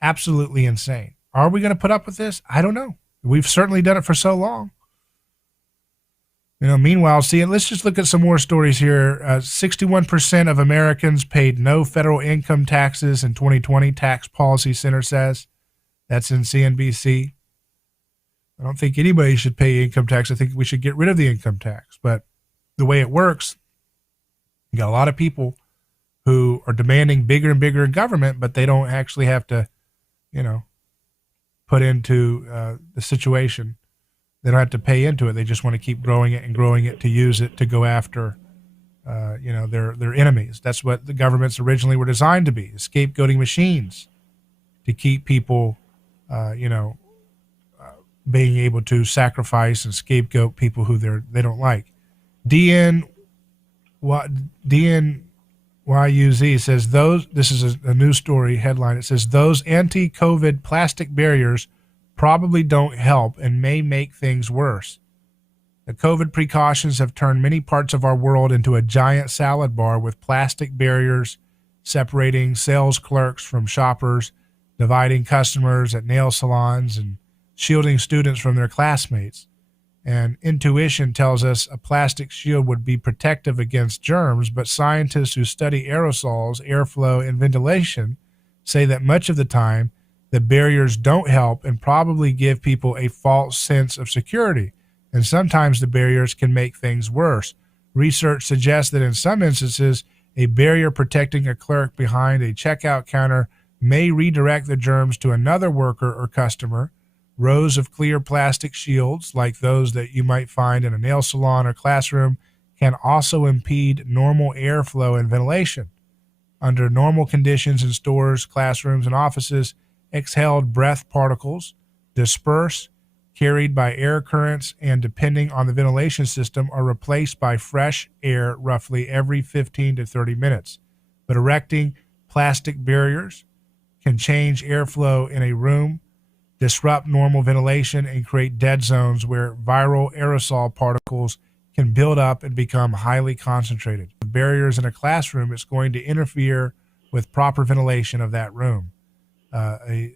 Absolutely insane. Are we going to put up with this? I don't know. We've certainly done it for so long. Meanwhile, let's just look at some more stories here. 61% of Americans paid no federal income taxes in 2020, Tax Policy Center says. That's in CNBC. I don't think anybody should pay income tax. I think we should get rid of the income tax. But the way it works, you got a lot of people who are demanding bigger and bigger government, but they don't actually have to, put into the situation. They don't have to pay into it. They just want to keep growing it to use it to go after, their enemies. That's what the governments originally were designed to be, scapegoating machines to keep people, being able to sacrifice and scapegoat people who they don't like. DNYUZ says this is a news story headline. It says those anti-COVID plastic barriers probably don't help and may make things worse. The COVID precautions have turned many parts of our world into a giant salad bar with plastic barriers separating sales clerks from shoppers, dividing customers at nail salons, and shielding students from their classmates. And intuition tells us a plastic shield would be protective against germs, but scientists who study aerosols, airflow, and ventilation say that much of the time the barriers don't help and probably give people a false sense of security. And sometimes the barriers can make things worse. Research suggests that in some instances, a barrier protecting a clerk behind a checkout counter may redirect the germs to another worker or customer. Rows of clear plastic shields, like those that you might find in a nail salon or classroom, can also impede normal airflow and ventilation. Under normal conditions in stores, classrooms, and offices, exhaled breath particles disperse, carried by air currents, and depending on the ventilation system, are replaced by fresh air roughly every 15 to 30 minutes. But erecting plastic barriers can change airflow in a room, disrupt normal ventilation, and create dead zones where viral aerosol particles can build up and become highly concentrated. The barriers in a classroom is going to interfere with proper ventilation of that room. A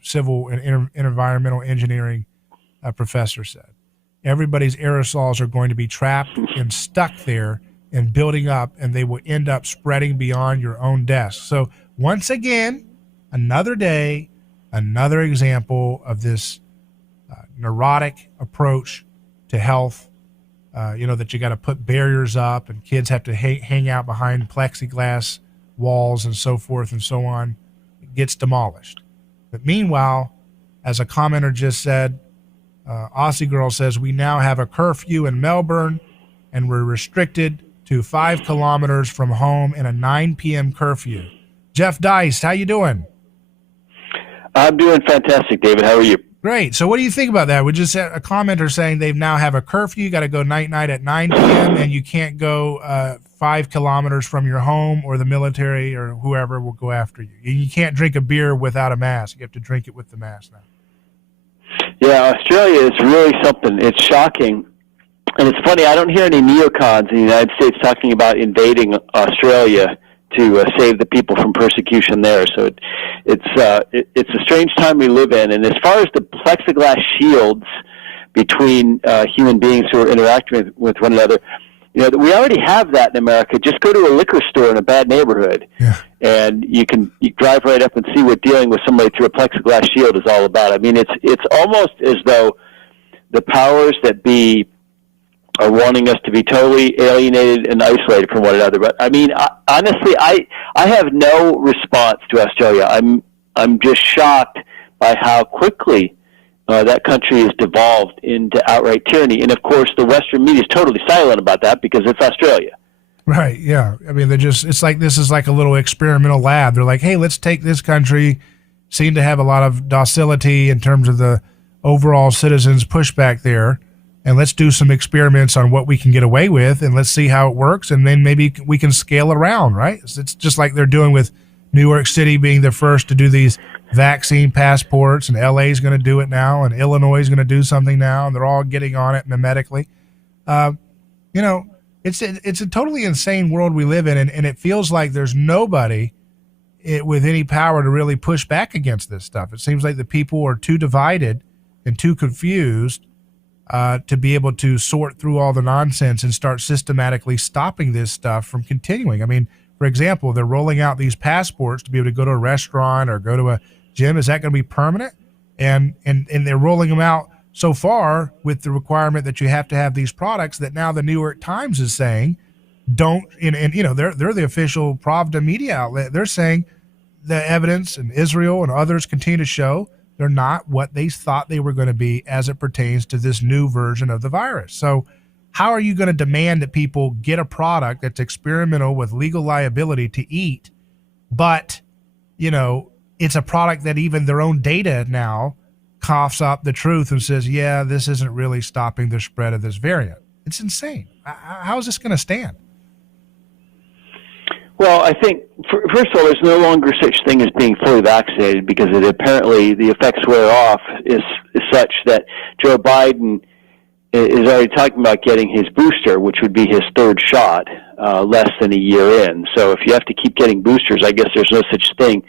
civil and environmental engineering professor said. Everybody's aerosols are going to be trapped and stuck there and building up, and they will end up spreading beyond your own desk. So once again, another day, another example of this neurotic approach to health, that you got to put barriers up and kids have to hang out behind plexiglass walls and so forth and so on. It gets demolished. But meanwhile, as a commenter just said, Aussie Girl says, we now have a curfew in Melbourne and we're restricted to 5 kilometers from home and a 9 p.m. curfew. Jeff Deist, how you doing? I'm doing fantastic, David. How are you? Great. So what do you think about that? We just had a commenter saying they now have a curfew. You got to go night at 9 p.m. and you can't go 5 kilometers from your home, or the military or whoever will go after you. You can't drink a beer without a mask. You have to drink it with the mask now. Yeah, Australia is really something. It's shocking. And it's funny, I don't hear any neocons in the United States talking about invading Australia to save the people from persecution there. So it's a strange time we live in. And as far as the plexiglass shields between human beings who are interacting with one another, we already have that in America. Just go to a liquor store in a bad neighborhood, and you drive right up and see what dealing with somebody through a plexiglass shield is all about. I mean, it's almost as though the powers that be are wanting us to be totally alienated and isolated from one another. But I mean, honestly, I have no response to Australia. I'm just shocked by how quickly that country has devolved into outright tyranny. And of course, the Western media is totally silent about that because it's Australia. Right. Yeah. I mean, it's like this is like a little experimental lab. They're like, hey, let's take this country, seem to have a lot of docility in terms of the overall citizens' pushback there, and let's do some experiments on what we can get away with, and let's see how it works, and then maybe we can scale it around, right? It's just like they're doing with New York City being the first to do these vaccine passports, and LA is going to do it now, and Illinois is going to do something now, and they're all getting on it mimetically. It's a totally insane world we live in, and it feels like there's nobody with any power to really push back against this stuff. It seems like the people are too divided and too confused to be able to sort through all the nonsense and start systematically stopping this stuff from continuing. I mean, for example, they're rolling out these passports to be able to go to a restaurant or go to a gym. Is that going to be permanent? And they're rolling them out so far with the requirement that you have to have these products that now the New York Times is saying don't, and they're the official Pravda media outlet. They're saying the evidence in Israel and others continue to show they're not what they thought they were going to be as it pertains to this new version of the virus. So how are you going to demand that people get a product that's experimental with legal liability to eat, but, it's a product that even their own data now coughs up the truth and says, yeah, this isn't really stopping the spread of this variant? It's insane. How is this going to stand? Well, I think, first of all, there's no longer such thing as being fully vaccinated, because apparently the effects wear off is such that Joe Biden is already talking about getting his booster, which would be his third shot, less than a year in. So if you have to keep getting boosters, I guess there's no such thing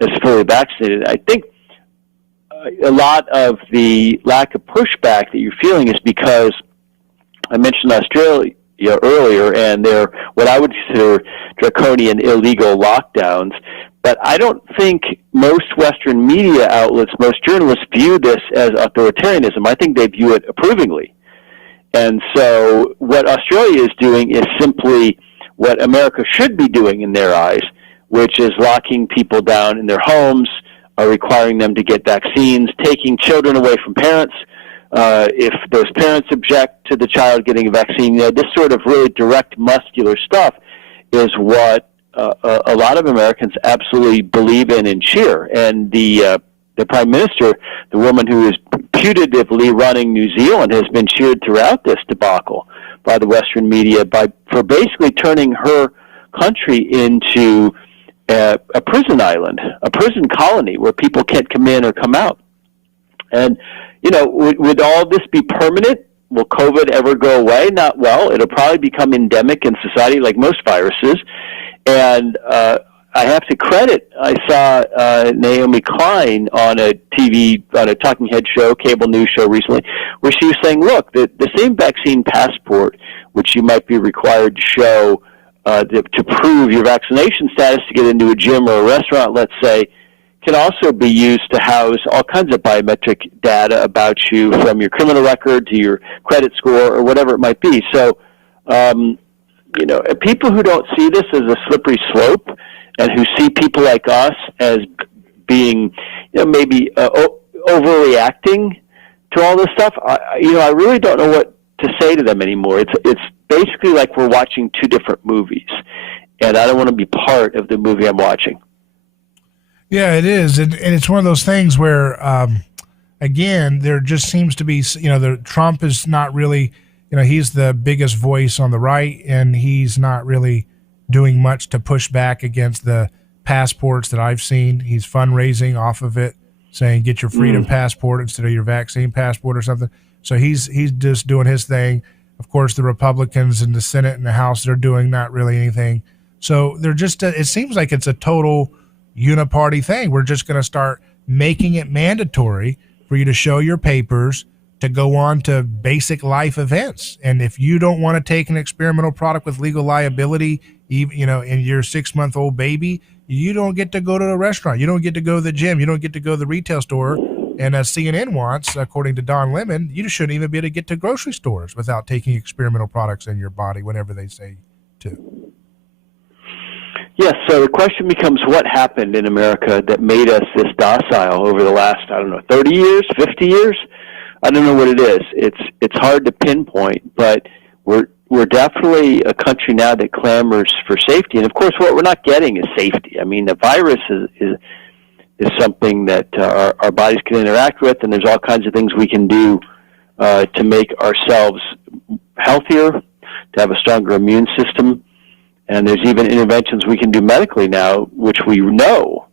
as fully vaccinated. I think a lot of the lack of pushback that you're feeling is because I mentioned Australia earlier, and their what I would consider draconian illegal lockdowns. But I don't think most Western media outlets, most journalists view this as authoritarianism. I think they view it approvingly. And so what Australia is doing is simply what America should be doing in their eyes, which is locking people down in their homes, requiring them to get vaccines, taking children away from parents. If those parents object to the child getting a vaccine, this sort of really direct muscular stuff is what a lot of Americans absolutely believe in and cheer. And the Prime Minister, the woman who is putatively running New Zealand, has been cheered throughout this debacle by the Western media for basically turning her country into a prison island, a prison colony where people can't come in or come out. And would all this be permanent? Will COVID ever go away? Not well. It'll probably become endemic in society like most viruses. And I have to credit, I saw Naomi Klein on a talking head show, cable news show recently, where she was saying, look, the same vaccine passport, which you might be required to show to prove your vaccination status to get into a gym or a restaurant, let's say, can also be used to house all kinds of biometric data about you, from your criminal record to your credit score or whatever it might be. So, people who don't see this as a slippery slope and who see people like us as being, maybe overreacting to all this stuff, I really don't know what to say to them anymore. It's basically like we're watching two different movies, and I don't want to be part of the movie I'm watching. Yeah, it is. And it's one of those things where, again, there just seems to be, Trump is not really, he's the biggest voice on the right, and he's not really doing much to push back against the passports that I've seen. He's fundraising off of it, saying get your freedom passport instead of your vaccine passport or something. So he's just doing his thing. Of course, the Republicans in the Senate and the House, they're doing not really anything. So they're just, it seems like it's a total uniparty thing. We're just going to start making it mandatory for you to show your papers to go on to basic life events. And if you don't want to take an experimental product with legal liability, even, in your 6-month-old baby, you don't get to go to a restaurant. You don't get to go to the gym. You don't get to go to the retail store. And as CNN wants, according to Don Lemon, you shouldn't even be able to get to grocery stores without taking experimental products in your body whenever they say to. Yes, so the question becomes, what happened in America that made us this docile over the last, 30 years, 50 years? I don't know what it is. It's hard to pinpoint, but we're definitely a country now that clamors for safety. And of course, what we're not getting is safety. I mean, the virus is something that our bodies can interact with, and there's all kinds of things we can do to make ourselves healthier, to have a stronger immune system. And there's even interventions we can do medically now, which we know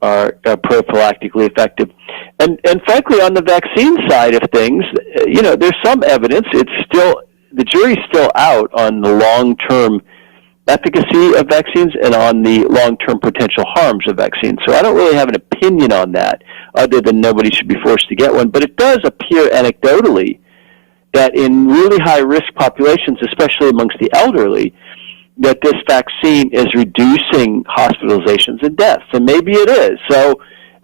are prophylactically effective. And frankly, on the vaccine side of things, there's some evidence. It's still, the jury's still out on the long-term efficacy of vaccines and on the long-term potential harms of vaccines. So I don't really have an opinion on that, other than nobody should be forced to get one. But it does appear anecdotally that in really high-risk populations, especially amongst the elderly, that this vaccine is reducing hospitalizations and deaths, and maybe it is. So,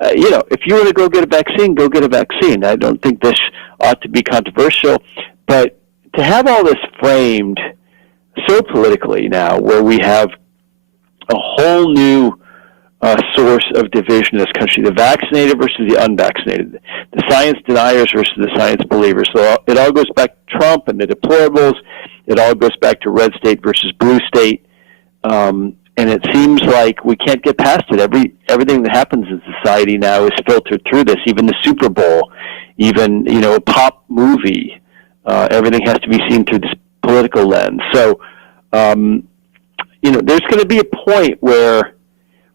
if you want to go get a vaccine, go get a vaccine. I don't think this ought to be controversial, but to have all this framed so politically now, where we have a whole new source of division in this country, the vaccinated versus the unvaccinated, the science deniers versus the science believers. So it all goes back to Trump and the deplorables. It all goes back to red state versus blue state. And it seems like we can't get past it. Everything that happens in society now is filtered through this, even the Super Bowl, even, a pop movie. Everything has to be seen through this political lens. So, there's going to be a point where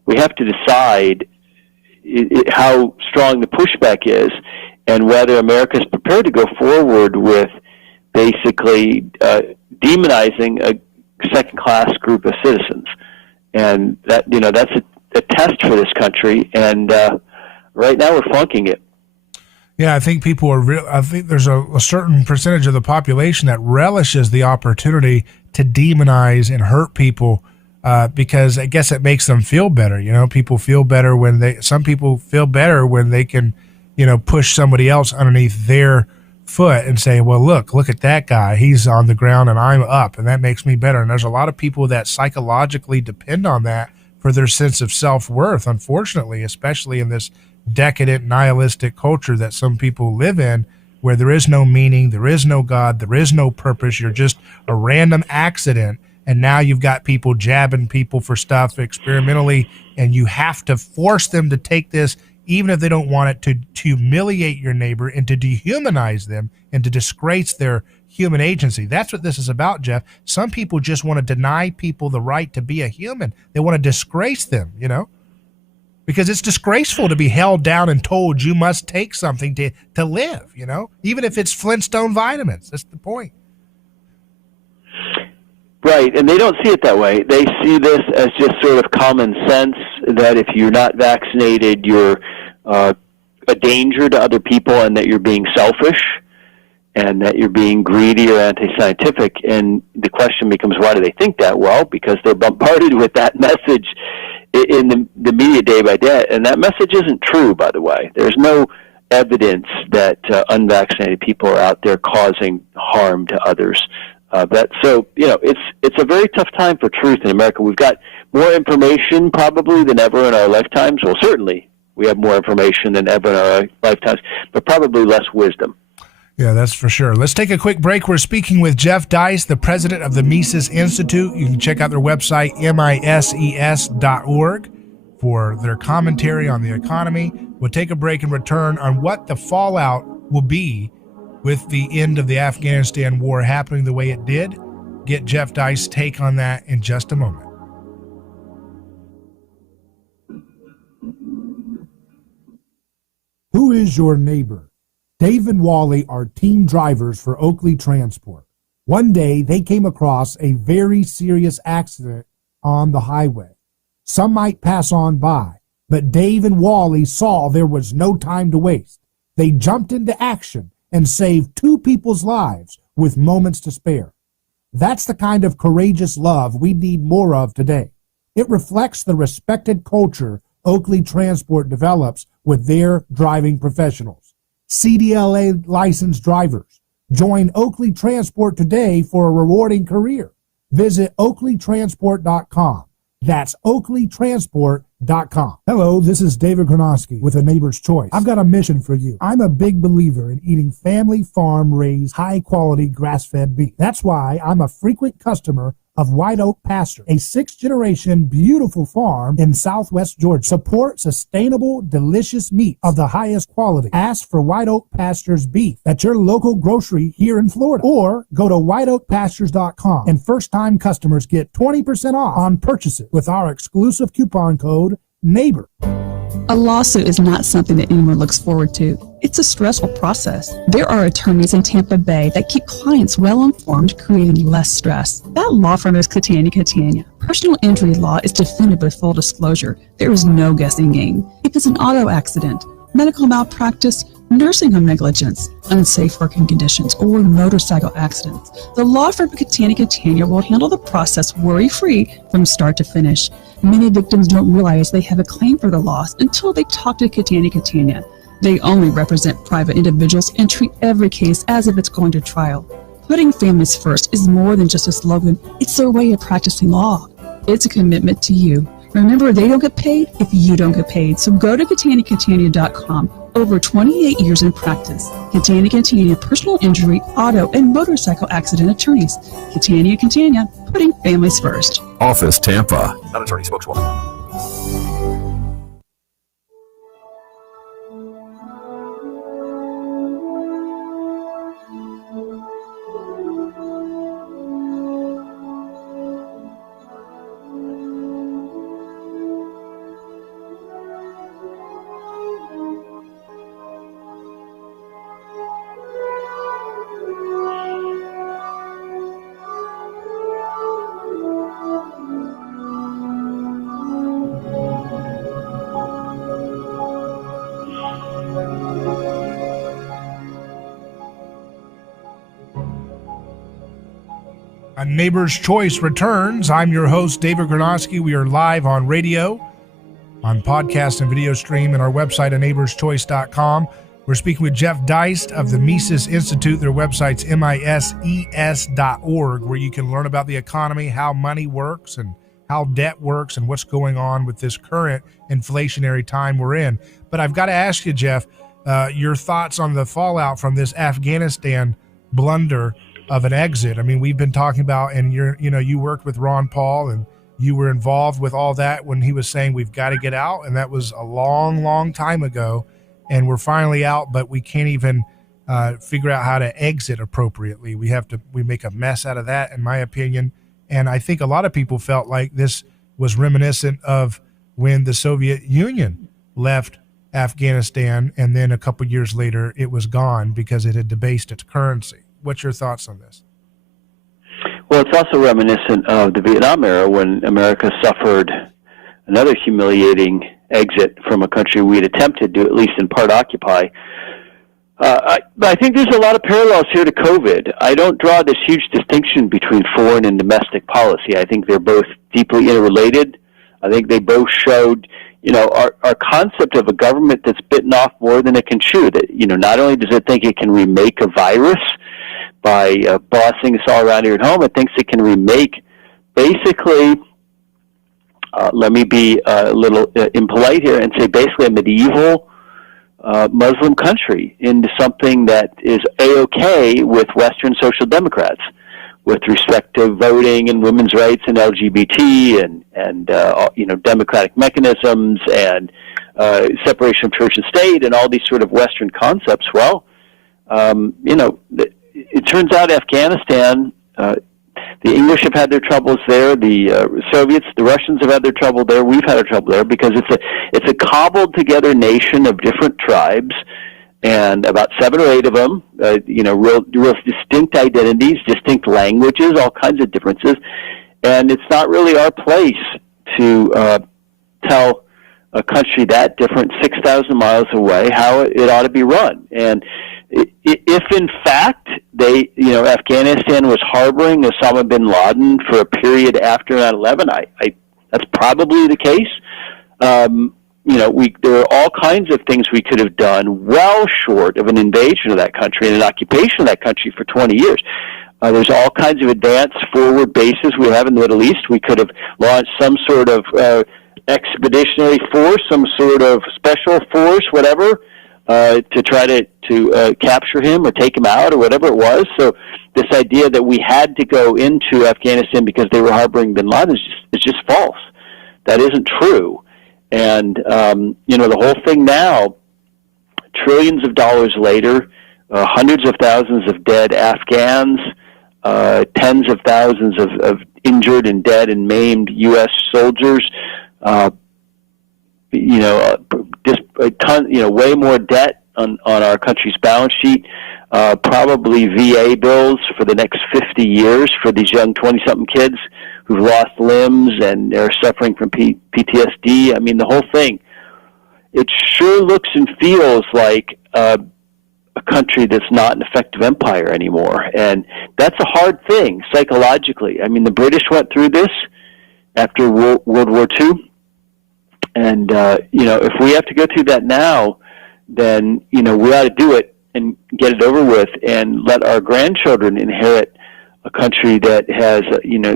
we have to decide how strong the pushback is and whether America is prepared to go forward with basically demonizing a second-class group of citizens. And that's a test for this country, and right now we're flunking it. Yeah, I think people are I think there's a certain percentage of the population that relishes the opportunity to demonize and hurt people because I guess it makes them feel better. People feel better some people feel better when they can, push somebody else underneath their foot and say, well, look at that guy. He's on the ground and I'm up, and that makes me better. And there's a lot of people that psychologically depend on that for their sense of self-worth, unfortunately, especially in this decadent, nihilistic culture that some people live in, where there is no meaning, there is no God, there is no purpose. You're just a random accident. And now you've got people jabbing people for stuff experimentally, and you have to force them to take this, even if they don't want it, to humiliate your neighbor and to dehumanize them and to disgrace their human agency. That's what this is about, Jeff. Some people just want to deny people the right to be a human. They want to disgrace them, because it's disgraceful to be held down and told you must take something to live, even if it's Flintstone vitamins. That's the point. Right, and they don't see it that way. They see this as just sort of common sense, that if you're not vaccinated, you're a danger to other people, and that you're being selfish, and that you're being greedy or anti-scientific. And the question becomes, why do they think that? Well, because they're bombarded with that message in the media day by day, and that message isn't true, by the way. There's no evidence that unvaccinated people are out there causing harm to others. It's a very tough time for truth in America. We've got more information probably than ever in our lifetimes. Well, certainly we have more information than ever in our lifetimes, but probably less wisdom. Yeah, that's for sure. Let's take a quick break. We're speaking with Jeff Deist, the president of the Mises Institute. You can check out their website, mises.org, for their commentary on the economy. We'll take a break and return on what the fallout will be with the end of the Afghanistan war happening the way it did. Get Jeff Deist's take on that in just a moment. Who is your neighbor? Dave and Wally are team drivers for Oakley Transport. One day, they came across a very serious accident on the highway. Some might pass on by, but Dave and Wally saw there was no time to waste. They jumped into action and saved 2 people's lives with moments to spare. That's the kind of courageous love we need more of today. It reflects the respected culture Oakley Transport develops with their driving professionals. CDLA licensed drivers. Join Oakley Transport today for a rewarding career. Visit oakleytransport.com. That's oakleytransport.com. Hello, this is David Gronowski with A Neighbor's Choice. I've got a mission for you. I'm a big believer in eating family farm-raised, high-quality grass-fed beef. That's why I'm a frequent customer of White Oak Pasture, a 6th-generation beautiful farm in southwest Georgia. Support sustainable, delicious meat of the highest quality. Ask for White Oak Pasture's beef at your local grocery here in Florida, or go to whiteoakpastures.com, and first-time customers get 20% off on purchases with our exclusive coupon code NEIGHBOR. A lawsuit is not something that anyone looks forward to. It's a stressful process. There are attorneys in Tampa Bay that keep clients well informed, creating less stress. That law firm is Catania. Personal injury law is defended with full disclosure. There is no guessing game. If it's an auto accident, medical malpractice, nursing home negligence, unsafe working conditions, or motorcycle accidents, the law firm Catania will handle the process worry-free from start to finish. Many victims don't realize they have a claim for the loss until they talk to Catania. They only represent private individuals and treat every case as if it's going to trial. Putting families first is more than just a slogan. It's their way of practicing law. It's a commitment to you. Remember, they don't get paid if you don't get paid. So go to Catania.com. Over 28 years in practice. Catania, personal injury, auto, and motorcycle accident attorneys. Catania, putting families first. Office Tampa. Not attorney spokeswoman. A Neighbor's Choice returns. I'm your host, David Gronowski. We are live on radio, on podcast and video stream, and our website at neighborschoice.com. We're speaking with Jeff Deist of the Mises Institute. Their website's mises.org, where you can learn about the economy, how money works, and how debt works, and what's going on with this current inflationary time we're in. But I've got to ask you, Jeff, your thoughts on the fallout from this Afghanistan blunder of an exit. I mean, we've been talking about, and you worked with Ron Paul, and you were involved with all that when he was saying we've got to get out, and that was a long, long time ago, and we're finally out, but we can't even figure out how to exit appropriately. We make a mess out of that, in my opinion, and I think a lot of people felt like this was reminiscent of when the Soviet Union left Afghanistan, and then a couple years later it was gone because it had debased its currency. What's your thoughts on this? Well, it's also reminiscent of the Vietnam era, when America suffered another humiliating exit from a country we had attempted to, at least in part, occupy. I think there's a lot of parallels here to COVID. I don't draw this huge distinction between foreign and domestic policy. I think they're both deeply interrelated. I think they both showed, our concept of a government that's bitten off more than it can chew. That, not only does it think it can remake a virus by bossing us all around here at home, it thinks it can remake, basically, let me be a little impolite here and say basically a medieval Muslim country into something that is A-OK with Western social democrats with respect to voting and women's rights and LGBT and democratic mechanisms and separation of church and state and all these sort of Western concepts. Well, it turns out Afghanistan, the English have had their troubles there. The Soviets, the Russians have had their trouble there. We've had our trouble there because it's a cobbled together nation of different tribes, and about 7 or 8 of them, real distinct identities, distinct languages, all kinds of differences. And it's not really our place to tell a country that different, 6,000 miles away, how it ought to be run. And if in fact Afghanistan was harboring Osama bin Laden for a period after 9/11, that's probably the case. There are all kinds of things we could have done well short of an invasion of that country and an occupation of that country for 20 years. There's all kinds of advanced forward bases we have in the Middle East. We could have launched some sort of expeditionary force, some sort of special force, whatever, to try to capture him or take him out or whatever it was. So this idea that we had to go into Afghanistan because they were harboring bin Laden is just false. That isn't true. And, the whole thing now, trillions of dollars later, hundreds of thousands of dead Afghans, tens of thousands of injured and dead and maimed U.S. soldiers, just a ton, way more debt on our country's balance sheet, probably VA bills for the next 50 years for these young 20-something kids who've lost limbs and are suffering from PTSD. I mean, the whole thing. It sure looks and feels like a country that's not an effective empire anymore. And that's a hard thing psychologically. I mean, the British went through this after World War II. And, if we have to go through that now, then, we ought to do it and get it over with and let our grandchildren inherit a country that has,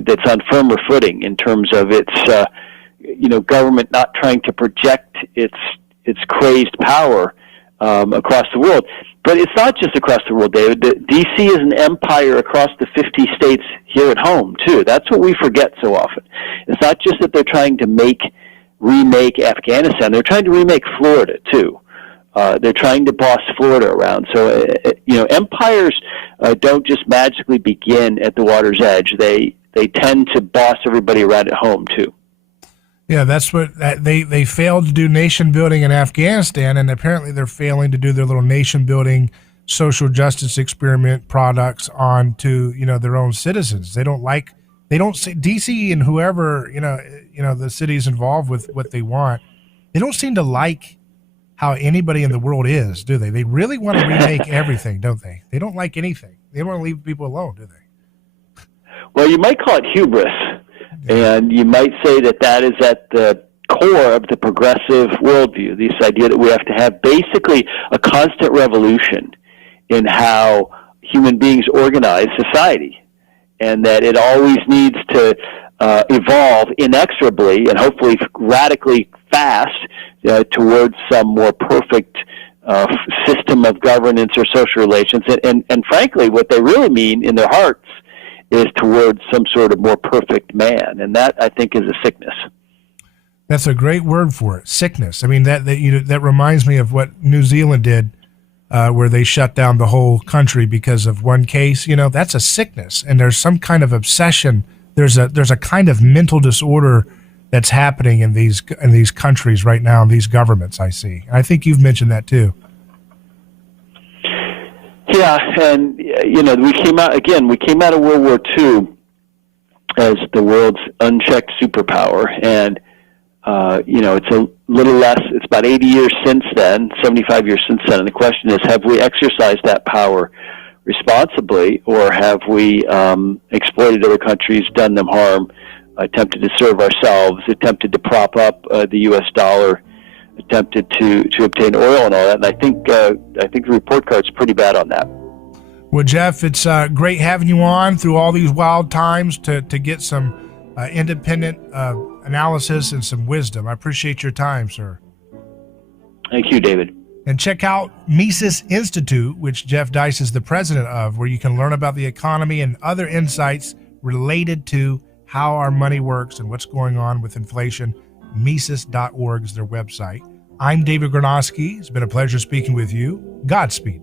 that's on firmer footing in terms of its, government not trying to project its crazed power across the world. But it's not just across the world, David. D.C. is an empire across the 50 states here at home, too. That's what we forget so often. It's not just that they're trying to remake Afghanistan. They're trying to remake Florida, too. They're trying to boss Florida around. So, empires don't just magically begin at the water's edge. They tend to boss everybody around at home, too. Yeah, that's what they failed to do nation building in Afghanistan, and apparently they're failing to do their little nation building social justice experiment products onto their own citizens. They don't see DC and whoever the cities involved with what they want. They don't seem to like how anybody in the world is, do they? They really want to remake everything, don't they? They don't like anything. They want to leave people alone, do they? Well, you might call it hubris. And you might say that is at the core of the progressive worldview, this idea that we have to have basically a constant revolution in how human beings organize society, and that it always needs to evolve inexorably and hopefully radically fast towards some more perfect system of governance or social relations. And frankly, what they really mean in their hearts is towards some sort of more perfect man, and that I think is a sickness. That's a great word for it, sickness. I mean, that reminds me of what New Zealand did, where they shut down the whole country because of one case. That's a sickness, and there's some kind of obsession. There's a kind of mental disorder that's happening in these countries right now, in these governments. I see. I think you've mentioned that too. Yeah, and we came out of World War II as the world's unchecked superpower, and it's a little less. It's about 80 years since then, 75 years since then, and the question is: have we exercised that power responsibly, or have we exploited other countries, done them harm, attempted to serve ourselves, attempted to prop up the U.S. dollar, attempted to obtain oil and all that? And I think the report card's pretty bad on that. Well, Jeff, it's great having you on through all these wild times to get some independent analysis and some wisdom. I appreciate your time, sir. Thank you, David. And check out Mises Institute, which Jeff Deist is the president of, where you can learn about the economy and other insights related to how our money works and what's going on with inflation. Mises.org is their website. I'm David Gronowski. It's been a pleasure speaking with you. Godspeed.